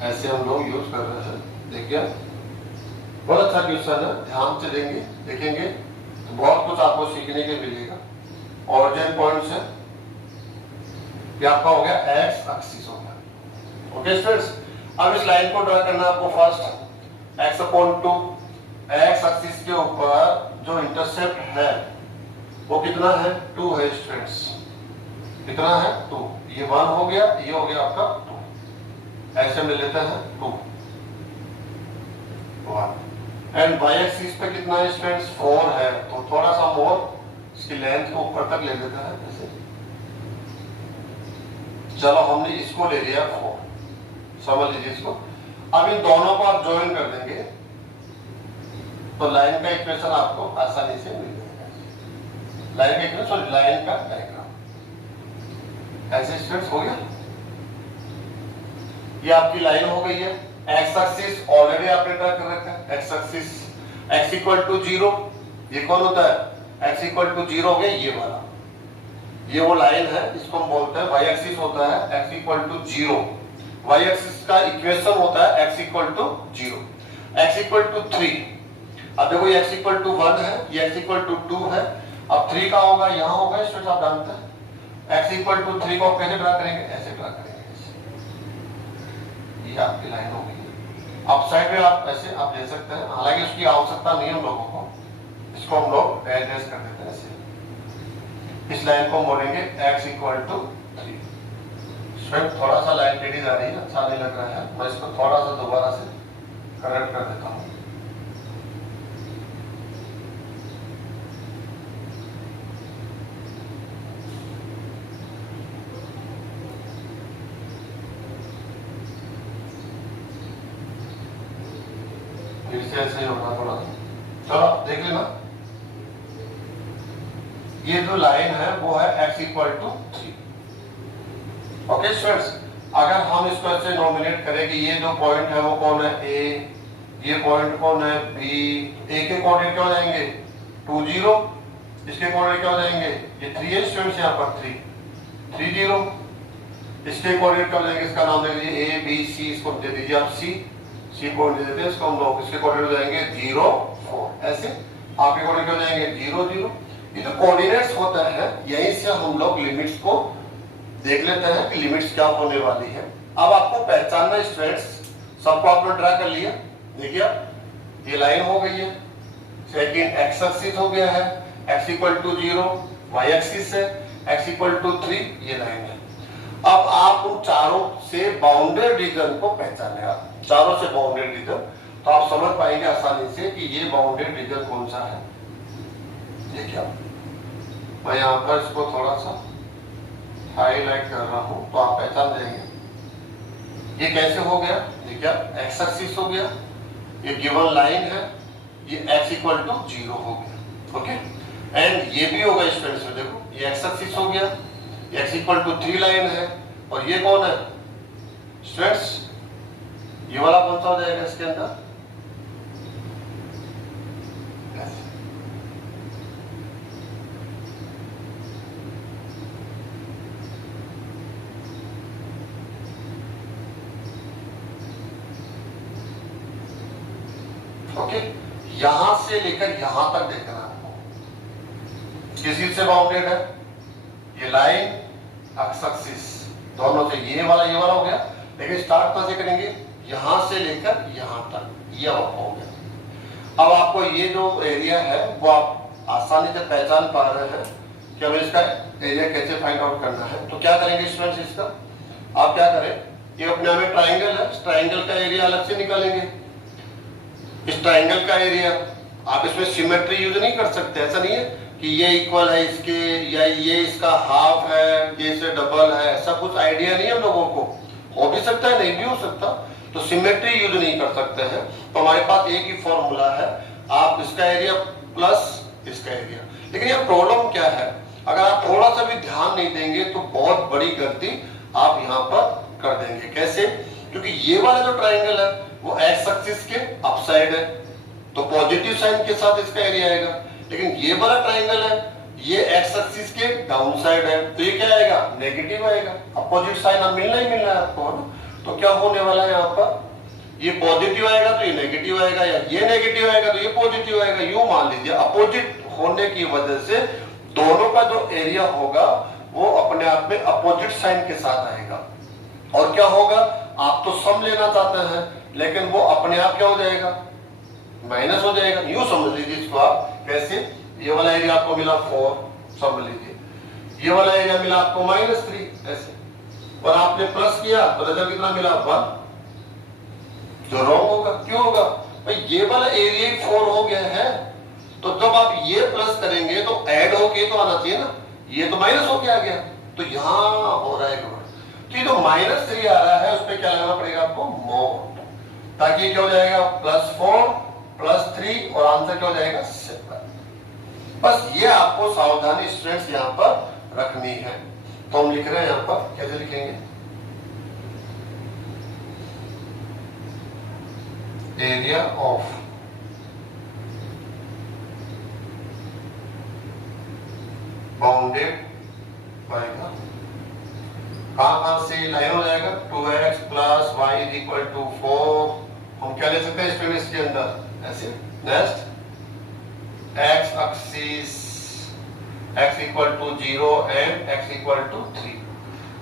ऐसे हम लोग यूज कर रहे हैं। देखिए बहुत अच्छा क्वेश्चन है, ध्यान से देंगे देखेंगे तो बहुत कुछ आपको सीखने के मिलेगा। ऑरिजिन पॉइंट से ये आपका हो गया x एक्सिस हो गया। ओके स्टूडेंट्स, अब इस लाइन को ड्रा करना है आपको फर्स्ट x/2, x एक्सिस के ऊपर जो इंटरसेप्ट है वो कितना है 2 है स्टूडेंट्स, कितना है 2, ये 1 हो गया, ये हो गया आपका 2, ऐसे में लेते हैं 2 1 एंड y एक्सिस पे कितना है स्टूडेंट्स 4 है, तो थोड़ा सा मोर इसकी लेंथ को ऊपर तक ले लेते हैं ऐसे। चलो हमने इसको ले लिया 4, समझ लीजिए इसको। अब इन दोनों को आप ज्वाइन कर देंगे तो लाइन का इक्वेशन आपको आसानी से मिल जाएगा। लाइन का इक्वेशन, सॉरी लाइन का डायग्राम ऐसे स्टेप्स हो गया। ये आपकी लाइन हो गई है, एक्स एक्सिस ऑलरेडी आपने ड्रा कर रखा है, एक्स एक्सिस x=0, ये कौन होता है x=0 हो गया, ये वाला, ये वो लाइन है, इसको हम बोलते हैं y एक्सिस होता है x=0, y एक्सिस का इक्वेशन होता है x=0, x=3। अब देखो ये x=1 है, ये x=2 है, अब 3 का होगा यहाँ होगा, इसमें आप जानते हैं x=3 को कैसे ड्रा करेंगे, ऐसे ड्रा करेंगे, ये आपकी लाइन हो गई। अब साइड में आप ऐसे आप ले सकते हैं, हालांकि उसकी आवश्यकता नहीं है हम लोगों को, इसको हम लोग एड्रेस कर देते हैं ऐसे। इस लाइन को मोड़ेंगे x=3, स्टूडेंट थोड़ा सा लाइन टेढ़ी जा रही है, अच्छा नहीं लग रहा है, मैं इसको थोड़ा सा दोबारा से करेक्ट कर देता हूँ। फिर से ऐसे ही होगा थोड़ा सा, चलो देख लेना। ये जो लाइन है वो है x equal to 3। Okay students, अगर हम इसको ऐसे नॉमिनेट करें कि ये जो पॉइंट है वो कौन है a, ये पॉइंट कौन है b, a के कोऑर्डिनेट क्या हो जाएंगे 2 0, इसके कोऑर्डिनेट क्या हो जाएंगे ये 3 है स्टूडेंट्स, यहाँ पर 3 3 0, इसके कोऑर्डिनेट क्या हो जाएंगे, इसका नाम दे दीजिए a b c, इसको दे दीजिए आप c कोऑर्डिनेट दे देते हैं इसको हम लोग, इसके कोऑर्डिनेट हो जाएंगे 0 4, ऐसे आपके कोऑर्डिनेट क्या हो जाएंगे 0 0। ये जो कोऑर्डिनेट्स होता है यहीं से हम लोग लिमिट्स को देख लेते हैं कि लिमिट्स क्या होने वाली है। अब आपको पहचानना स्टूडेंट्स, सबको आपने ड्रा कर लिया, देखिए आप ये लाइन हो गई है, सेकंड एक्स एक्सिस हो गया है, x equal to 0, y axis है, x इक्वल टू 3, ये लाइन है। अब आप उन चारों से बाउंडेड रीजन को पहचाने, आप चारों से बाउंडेड रीजन, तो आप समझ पाएंगे आसानी से कि ये बाउंडेड रीजन कौन सा है। देखिए आप, मैं यहाँ पर इसको थोड़ा सा हाईलाइट कर रहा हूँ तो आप पहचान जाएंगे ये कैसे हो गया। देखिए एक्स एक्सिस हो गया, ये गिवन लाइन है, ये x इक्वल टू 0 हो गया। ओके, एंड ये भी होगा स्टूडेंट्स में, देखो ये एक्स एक्सिस हो गया, x इक्वल टू 3 लाइन है, और ये कौन है स्टूडेंट्स, ये वाला कौन सा हो जाएगा इसके अंदर, ओके यहां से लेकर यहां तक देखना आपको, किसी से बाउंडेड है, ये लाइन एक्स एक्सिस दोनों से, ये वाला हो गया, लेकिन स्टार्ट कहां से करेंगे, यहां से लेकर यहां तक, ये हो गया। अब आपको ये जो एरिया है वो आप आसानी से पहचान पा रहे हैं कि हमें इसका एरिया कैसे फाइंड आउट करना है। तो क्या करेंगे स्टूडेंट्स, इसका आप क्या करें, ये अपने आप में ट्राइंगल है, ट्राइंगल का एरिया अलग से निकालेंगे। इस ट्राइंगल का एरिया आप इसमें सिमेट्री यूज नहीं कर सकते, ऐसा नहीं है कि ये इक्वल है इसके, या ये इसका हाफ है, ये इससे डबल है, ऐसा कुछ आइडिया नहीं है हम लोगों को, हो भी सकता है नहीं भी हो सकता, तो सिमेट्री यूज नहीं कर सकते हैं। तो हमारे पास एक ही फॉर्मूला है, आप इसका एरिया प्लस इसका एरिया। लेकिन ये प्रॉब्लम क्या है, अगर आप थोड़ा सा भी ध्यान नहीं देंगे तो बहुत बड़ी गलती आप यहाँ पर कर देंगे। कैसे, क्योंकि ये वाला जो ट्राइंगल है वो एक्स एक्सिस के अपसाइड है, तो पॉजिटिव साइन के साथ इसका एरिया आएगा, लेकिन ये वाला ट्राइंगल है ये एक्स एक्सिस के डाउन साइड है, तो ये क्या आएगा नेगेटिव आएगा। अपोजिट साइन अब मिलना ही मिलना है आपको, है ना। तो क्या होने वाला है यहाँ पर, ये पॉजिटिव आएगा तो ये नेगेटिव आएगा, या ये नेगेटिव आएगा तो ये पॉजिटिव आएगा। यूं मान लीजिए अपोजिट होने की वजह से दोनों का जो एरिया होगा वो अपने आप में अपोजिट साइन के साथ आएगा, और क्या होगा, आप तो सम लेना चाहते हैं लेकिन वो अपने आप क्या हो जाएगा, माइनस हो जाएगा। यूं समझ लीजिए इसको आप, कैसे, ये वाला एरिया आपको मिला 4, समझ लीजिए, ये वाला एरिया मिला आपको -3, ऐसे, और आपने प्लस किया तो रिजल्ट कितना मिला 1, जो रॉन्ग होगा। क्यों होगा भाई, ये वाला एरिया 4 हो गया है, तो जब आप ये प्लस करेंगे तो ऐड होके तो आना चाहिए ना, ये तो माइनस होके आ गया, तो यहाँ हो रहा है गड़बड़। तो ये जो -3 आ रहा है उस पर क्या लगाना पड़ेगा आपको, मोड, ताकि क्या हो जाएगा +4 +3 और आंसर क्या हो जाएगा 7। बस ये आपको सावधानी स्टूडेंट्स यहाँ पर रखनी है। तो हम लिख रहे हैं यहाँ पर, कैसे लिखेंगे, एरिया ऑफ बाउंडेड पाएगा, कहां से लाइन हो जाएगा 2x + y = 4। हम क्या ले सकते हैं स्टूडेंट इसके अंदर, ऐसे। Next x axis x = 0 and x = 3।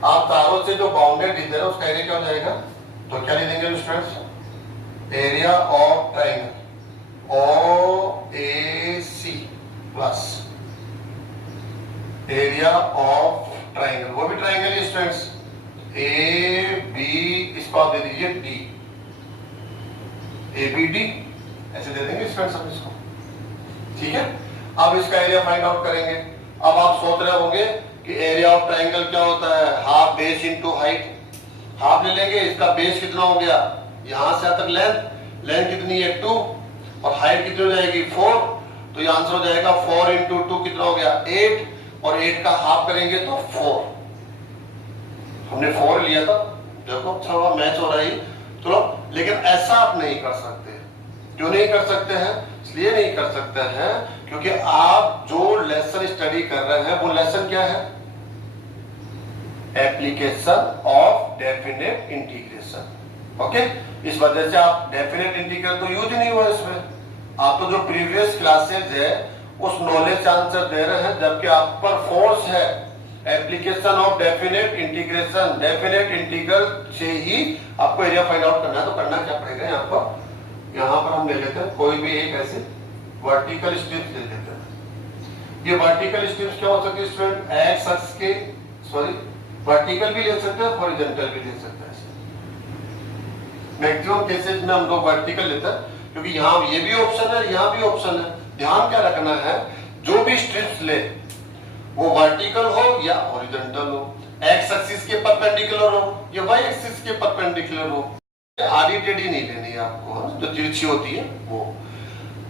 आप चारों से जो बाउंडेड रीजन है उसका एरिया क्या हो जाएगा, तो क्या ले देंगे students, area of triangle OAC plus area of triangle, वो भी ट्राइंगल ही स्टूडेंट्स, ए बी, इसको आप दे दीजिए डी, ए बी डी ऐसे दे देंगे स्टूडेंट्स हम इसको, ठीक है। अब इसका एरिया फाइंड आउट करेंगे। अब आप सोच रहे होंगे कि एरिया ऑफ ट्राइंगल क्या होता है, half base into height. Half ले लेंगे, इसका बेस कितना हो गया, यहां से तक लेंथ, लेंथ कितनी है 2 और हाइट कितनी हो जाएगी 4, तो ये आंसर हो जाएगा 4 इंटू 2 कितना हो गया 8, और 8 का हाफ करेंगे तो 4। हमने 4 लिया था, देखो अच्छा हुआ मैच हो रहा है चलो। लेकिन ऐसा आप नहीं कर सकते। क्यों नहीं कर सकते हैं, इसलिए नहीं कर सकते हैं क्योंकि आप जो लेसन स्टडी कर रहे हैं वो लेसन क्या है, application of definite integration. Okay, इस वजह से आप डेफिनेट इंटीग्रल तो यूज नहीं हुआ इसमें। आप तो जो प्रीवियस क्लासेज है उस नॉलेज से आंसर दे रहे हैं, जबकि आप पर फोर्स है application of definite integration. Definite integral से ही आपको एरिया फाइंड आउट करना है। तो करना क्या पड़ेगा, यहाँ पर हम ले लेते हैं कोई भी एक ऐसे वर्टिकल स्ट्रिप्स ले लेते हैं। ये वर्टिकल स्ट्रिप्स क्या हो सकती है स्टूडेंट, एक्स अक्ष के, सॉरी वर्टिकल भी ले सकते हैं, हॉरिजॉन्टल भी ले सकते हैं। मैक्सिमम केसेस में हम लोग वर्टिकल लेते हैं क्योंकि यहाँ ये भी ऑप्शन है, यहाँ भी ऑप्शन है। ध्यान क्या रखना है, जो भी स्ट्रिप्स ले वो वर्टिकल हो या हॉरिजॉन्टल हो, एक्स एक्सिस के परपेंडिकुलर हो या वाई एक्सिस के परपेंडिकुलर हो। आड़ी टेढ़ी नहीं लेनी है आपको, जो तिरछी होती है वो।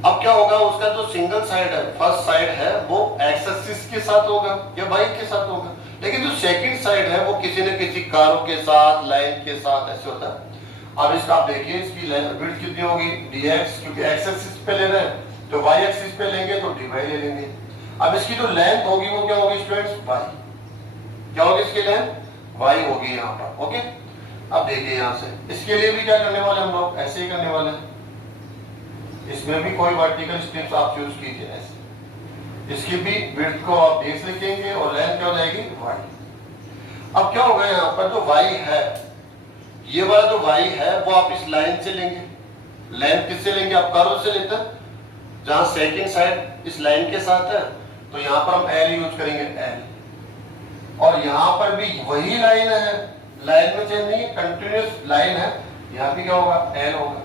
अब क्या होगा, उसका जो सिंगल साइड है, फर्स्ट साइड है वो एक्स एक्सिस के साथ होगा या वाई के साथ होगा, लेकिन जो सेकंड साइड है वो किसी न किसी कारों के साथ, लाइन के साथ ऐसे होता है। अब इसका आप देखिए, इसकी विड्थ कितनी होगी dx, क्योंकि एक्स एक्सिस पे ले रहे हैं तो y एक्सिस पे लेंगे तो dy ले लेंगे। अब इसकी जो लेंथ होगी वो क्या होगी स्टूडेंट्स, y। क्या होगी इसकी लेंथ, y होगी यहाँ पर। ओके, अब देखिए यहाँ से इसके लिए भी क्या करने वाले हम लोग, ऐसे ही करने वाले हैं। इसमें भी कोई वर्टिकल स्ट्रिप्स आप यूज कीजिए ऐसे। इसकी भी विड्थ को आप dx लिखेंगे और लेंथ क्या हो जाएगी y। अब क्या होगा, यहाँ पर जो y है, ये वाला जो y है वो आप इस लाइन से लेंगे। लेंथ किससे लेंगे, आप कर्व से लेते हैं। जहां सेकंड साइड इस लाइन के साथ है तो यहाँ पर हम l यूज करेंगे l, और यहाँ पर भी वही लाइन है, लाइन में चेंज नहीं है, कंटिन्यूअस लाइन है। यहाँ भी क्या होगा, l होगा।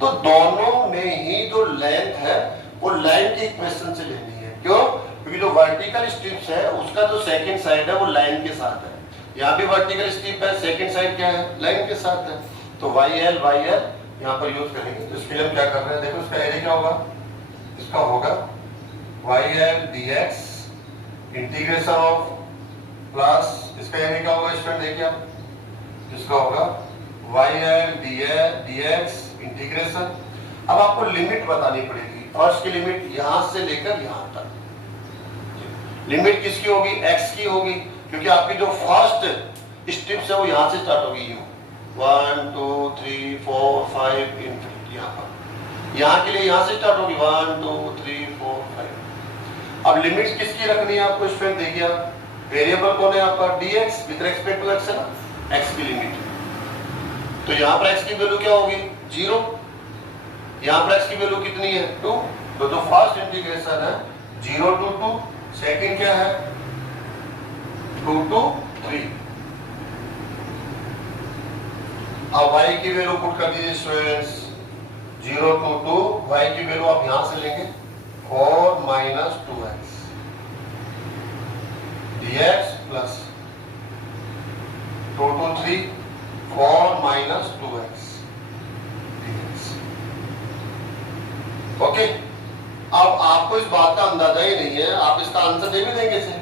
तो दोनों में ही जो लेंथ है वो लाइन के इक्वेशन से लेनी है। क्यों, क्योंकि जो वर्टिकल स्ट्रिप्स है उसका जो सेकंड साइड है वो लाइन के साथ है। यहाँ भी वर्टिकल स्ट्रिप है, सेकंड साइड क्या है, लाइन के साथ है। तो YL यहाँ पर यूज करेंगे। तो इसके लिए हम क्या कर रहे हैं, देखो इसका एरिया क्या होगा, इसका होगा YL dx integration of plus, इसका एरिया क्या होगा स्टूडेंट, देखिए आप, इसका होगा YL dx इंटीग्रेशन। अब आपको लिमिट बतानी पड़ेगी। फर्स्ट की लिमिट यहां से लेकर यहां तक, लिमिट किसकी होगी, x की होगी, क्योंकि आपकी जो फर्स्ट स्ट्रिप्स है वो यहां से स्टार्ट होगी, 1 2 3 4 5 इनफिनिटी। यहाँ पर यहाँ के लिए यहाँ से स्टार्ट होगी 1 2 3 4 5। अब लिमिट्स किसकी रखनी है आपको स्टूडेंट, देखिए आप, वेरिएबल कौन है आपका dx with respect to x है ना, x की लिमिट। तो यहाँ पर x की वैल्यू क्या होगी 0, यहाँ पर x की वैल्यू कितनी है 2। तो जो फर्स्ट इंटीग्रेशन है 0 to 2, सेकंड क्या है 2 to 3। अब y की वैल्यू पुट कर दीजिए स्टूडेंट्स, 0 to 2, y की वैल्यू आप यहां से लेंगे 4 minus 2x dx plus 2 to 3 4 minus 2x dx। Okay, अब आपको इस बात का अंदाजा ही नहीं है, आप इसका आंसर दे भी देंगे, इसे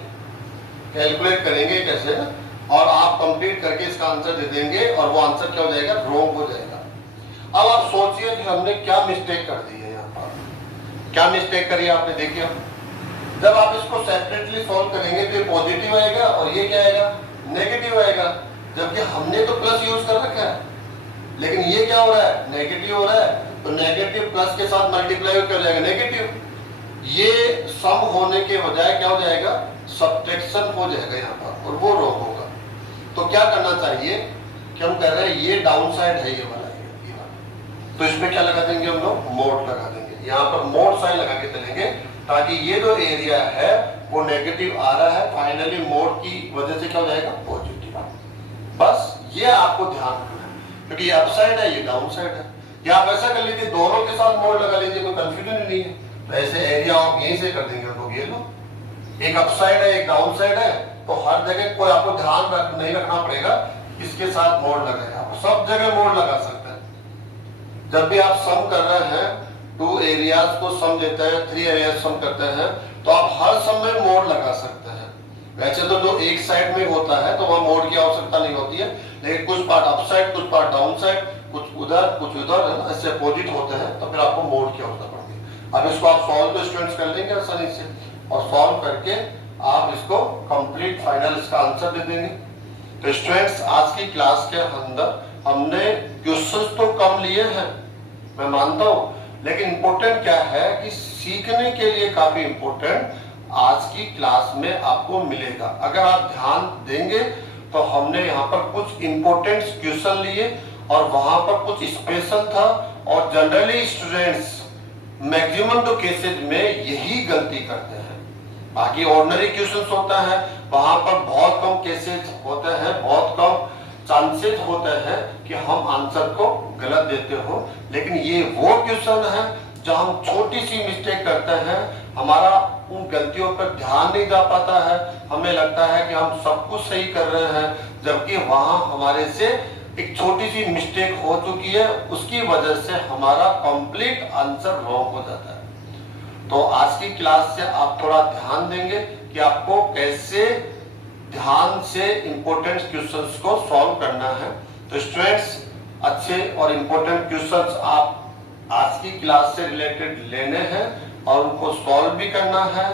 कैलकुलेट करेंगे कैसे ना, और आप कंप्लीट करके इसका आंसर दे देंगे और वो आंसर क्या हो जाएगा, रॉन्ग हो जाएगा। अब आप सोचिए कि हमने क्या मिस्टेक कर दी है, यहाँ पर क्या मिस्टेक करी आपने, देखिए जब आप इसको सेपरेटली सॉल्व करेंगे तो ये पॉजिटिव आएगा और ये क्या आएगा, नेगेटिव आएगा, जबकि हमने तो प्लस यूज कर रखा है, लेकिन ये क्या हो रहा है, नेगेटिव हो रहा है। तो नेगेटिव प्लस के साथ मल्टीप्लाई कर जाएगा नेगेटिव। ये सम होने के बजाय क्या हो जाएगा, सब्ट्रैक्शन हो जाएगा यहाँ पर, और वो रॉन्ग होगा। तो क्या करना चाहिए कि हम कर रहे हैं ये डाउन साइड है, ये वाला, तो इसमें क्या लगा देंगे हम लोग, मोड लगा देंगे। यहाँ पर मोड साइन लगा के चलेंगे ताकि ये जो एरिया है वो नेगेटिव आ रहा है, फाइनली मोड की वजह से क्या हो जाएगा, पॉजिटिव। बस ये आपको ध्यान रखना है, क्योंकि ये अप साइड है, ये डाउन साइड है। या आप ऐसा कर लीजिए, दोनों के साथ मोड़ लगा लीजिए, कोई कंफ्यूजन नहीं है। तो ऐसे एरिया आप यहीं से कर देंगे लोग, ये लो, एक अप साइड है, एक डाउन साइड है, तो हर जगह कोई आपको ध्यान नहीं रखना पड़ेगा किसके साथ मोड़ लगेगा, आप सब जगह मोड़ लगा सकते हैं। जब भी आप सम कर रहे हैं, 2 एरियाज को सम देते हैं, 3 एरियाज सम करते हैं, तो आप हर सम में मोड़ लगा सकते हैं। वैसे तो जो एक साइड में होता है तो वह मोड़ की आवश्यकता नहीं होती है, लेकिन कुछ पार्ट अप साइड, कुछ पार्ट डाउन साइड, कुछ उधर कुछ उधर, है ना, ऐसे अपोजिट होते हैं, तो फिर आपको मोड़ की आवश्यकता पड़ती है। अब इसको आप सॉल्व तो स्टूडेंट्स कर लेंगे आसानी से, और सॉल्व करके आप इसको कंप्लीट फाइनल इसका आंसर दे देंगे। तो स्टूडेंट्स, आज की क्लास के अंदर हमने क्वेश्चंस तो कम लिए हैं, मैं मानता हूं, लेकिन इंपॉर्टेंट क्या है कि सीखने के लिए काफी इंपॉर्टेंट आज की क्लास में आपको मिलेगा। अगर आप ध्यान देंगे तो हमने यहाँ पर कुछ इंपॉर्टेंट क्वेश्चन लिए और वहां पर कुछ स्पेशल था, और जनरली स्टूडेंट्स मैक्सिमम तो केसेज में यही गलती करते हैं। बाकी ऑर्डिनरी क्वेश्चंस होता है, वहां पर बहुत कम केसेज होते हैं, बहुत कम चांसेस होते हैं कि हम आंसर को गलत देते हो। लेकिन ये वो क्वेश्चन है जहां हम छोटी सी मिस्टेक करते हैं, हमारा उन गलतियों पर ध्यान नहीं जा पाता है, हमें लगता है कि हम सब कुछ सही कर रहे हैं, जबकि वहां हमारे से एक छोटी सी मिस्टेक हो चुकी है, उसकी वजह से हमारा कंप्लीट आंसर रॉन्ग हो जाता है। तो आज की क्लास से आप थोड़ा ध्यान देंगे कि आपको कैसे ध्यान से इंपॉर्टेंट क्वेश्चंस को सॉल्व करना है। तो स्टूडेंट्स, अच्छे और इंपॉर्टेंट क्वेश्चंस आप आज की क्लास से रिलेटेड लेने हैं और उनको सॉल्व भी करना है,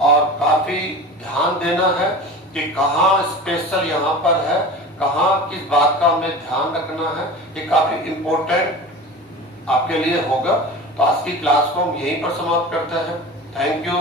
और काफी ध्यान देना है कि कहाँ स्पेशल यहाँ पर है, कहाँ किस बात का हमें ध्यान रखना है। ये काफी इंपॉर्टेंट आपके लिए होगा। तो आज की क्लास को हम यहीं पर समाप्त करते हैं। Thank you.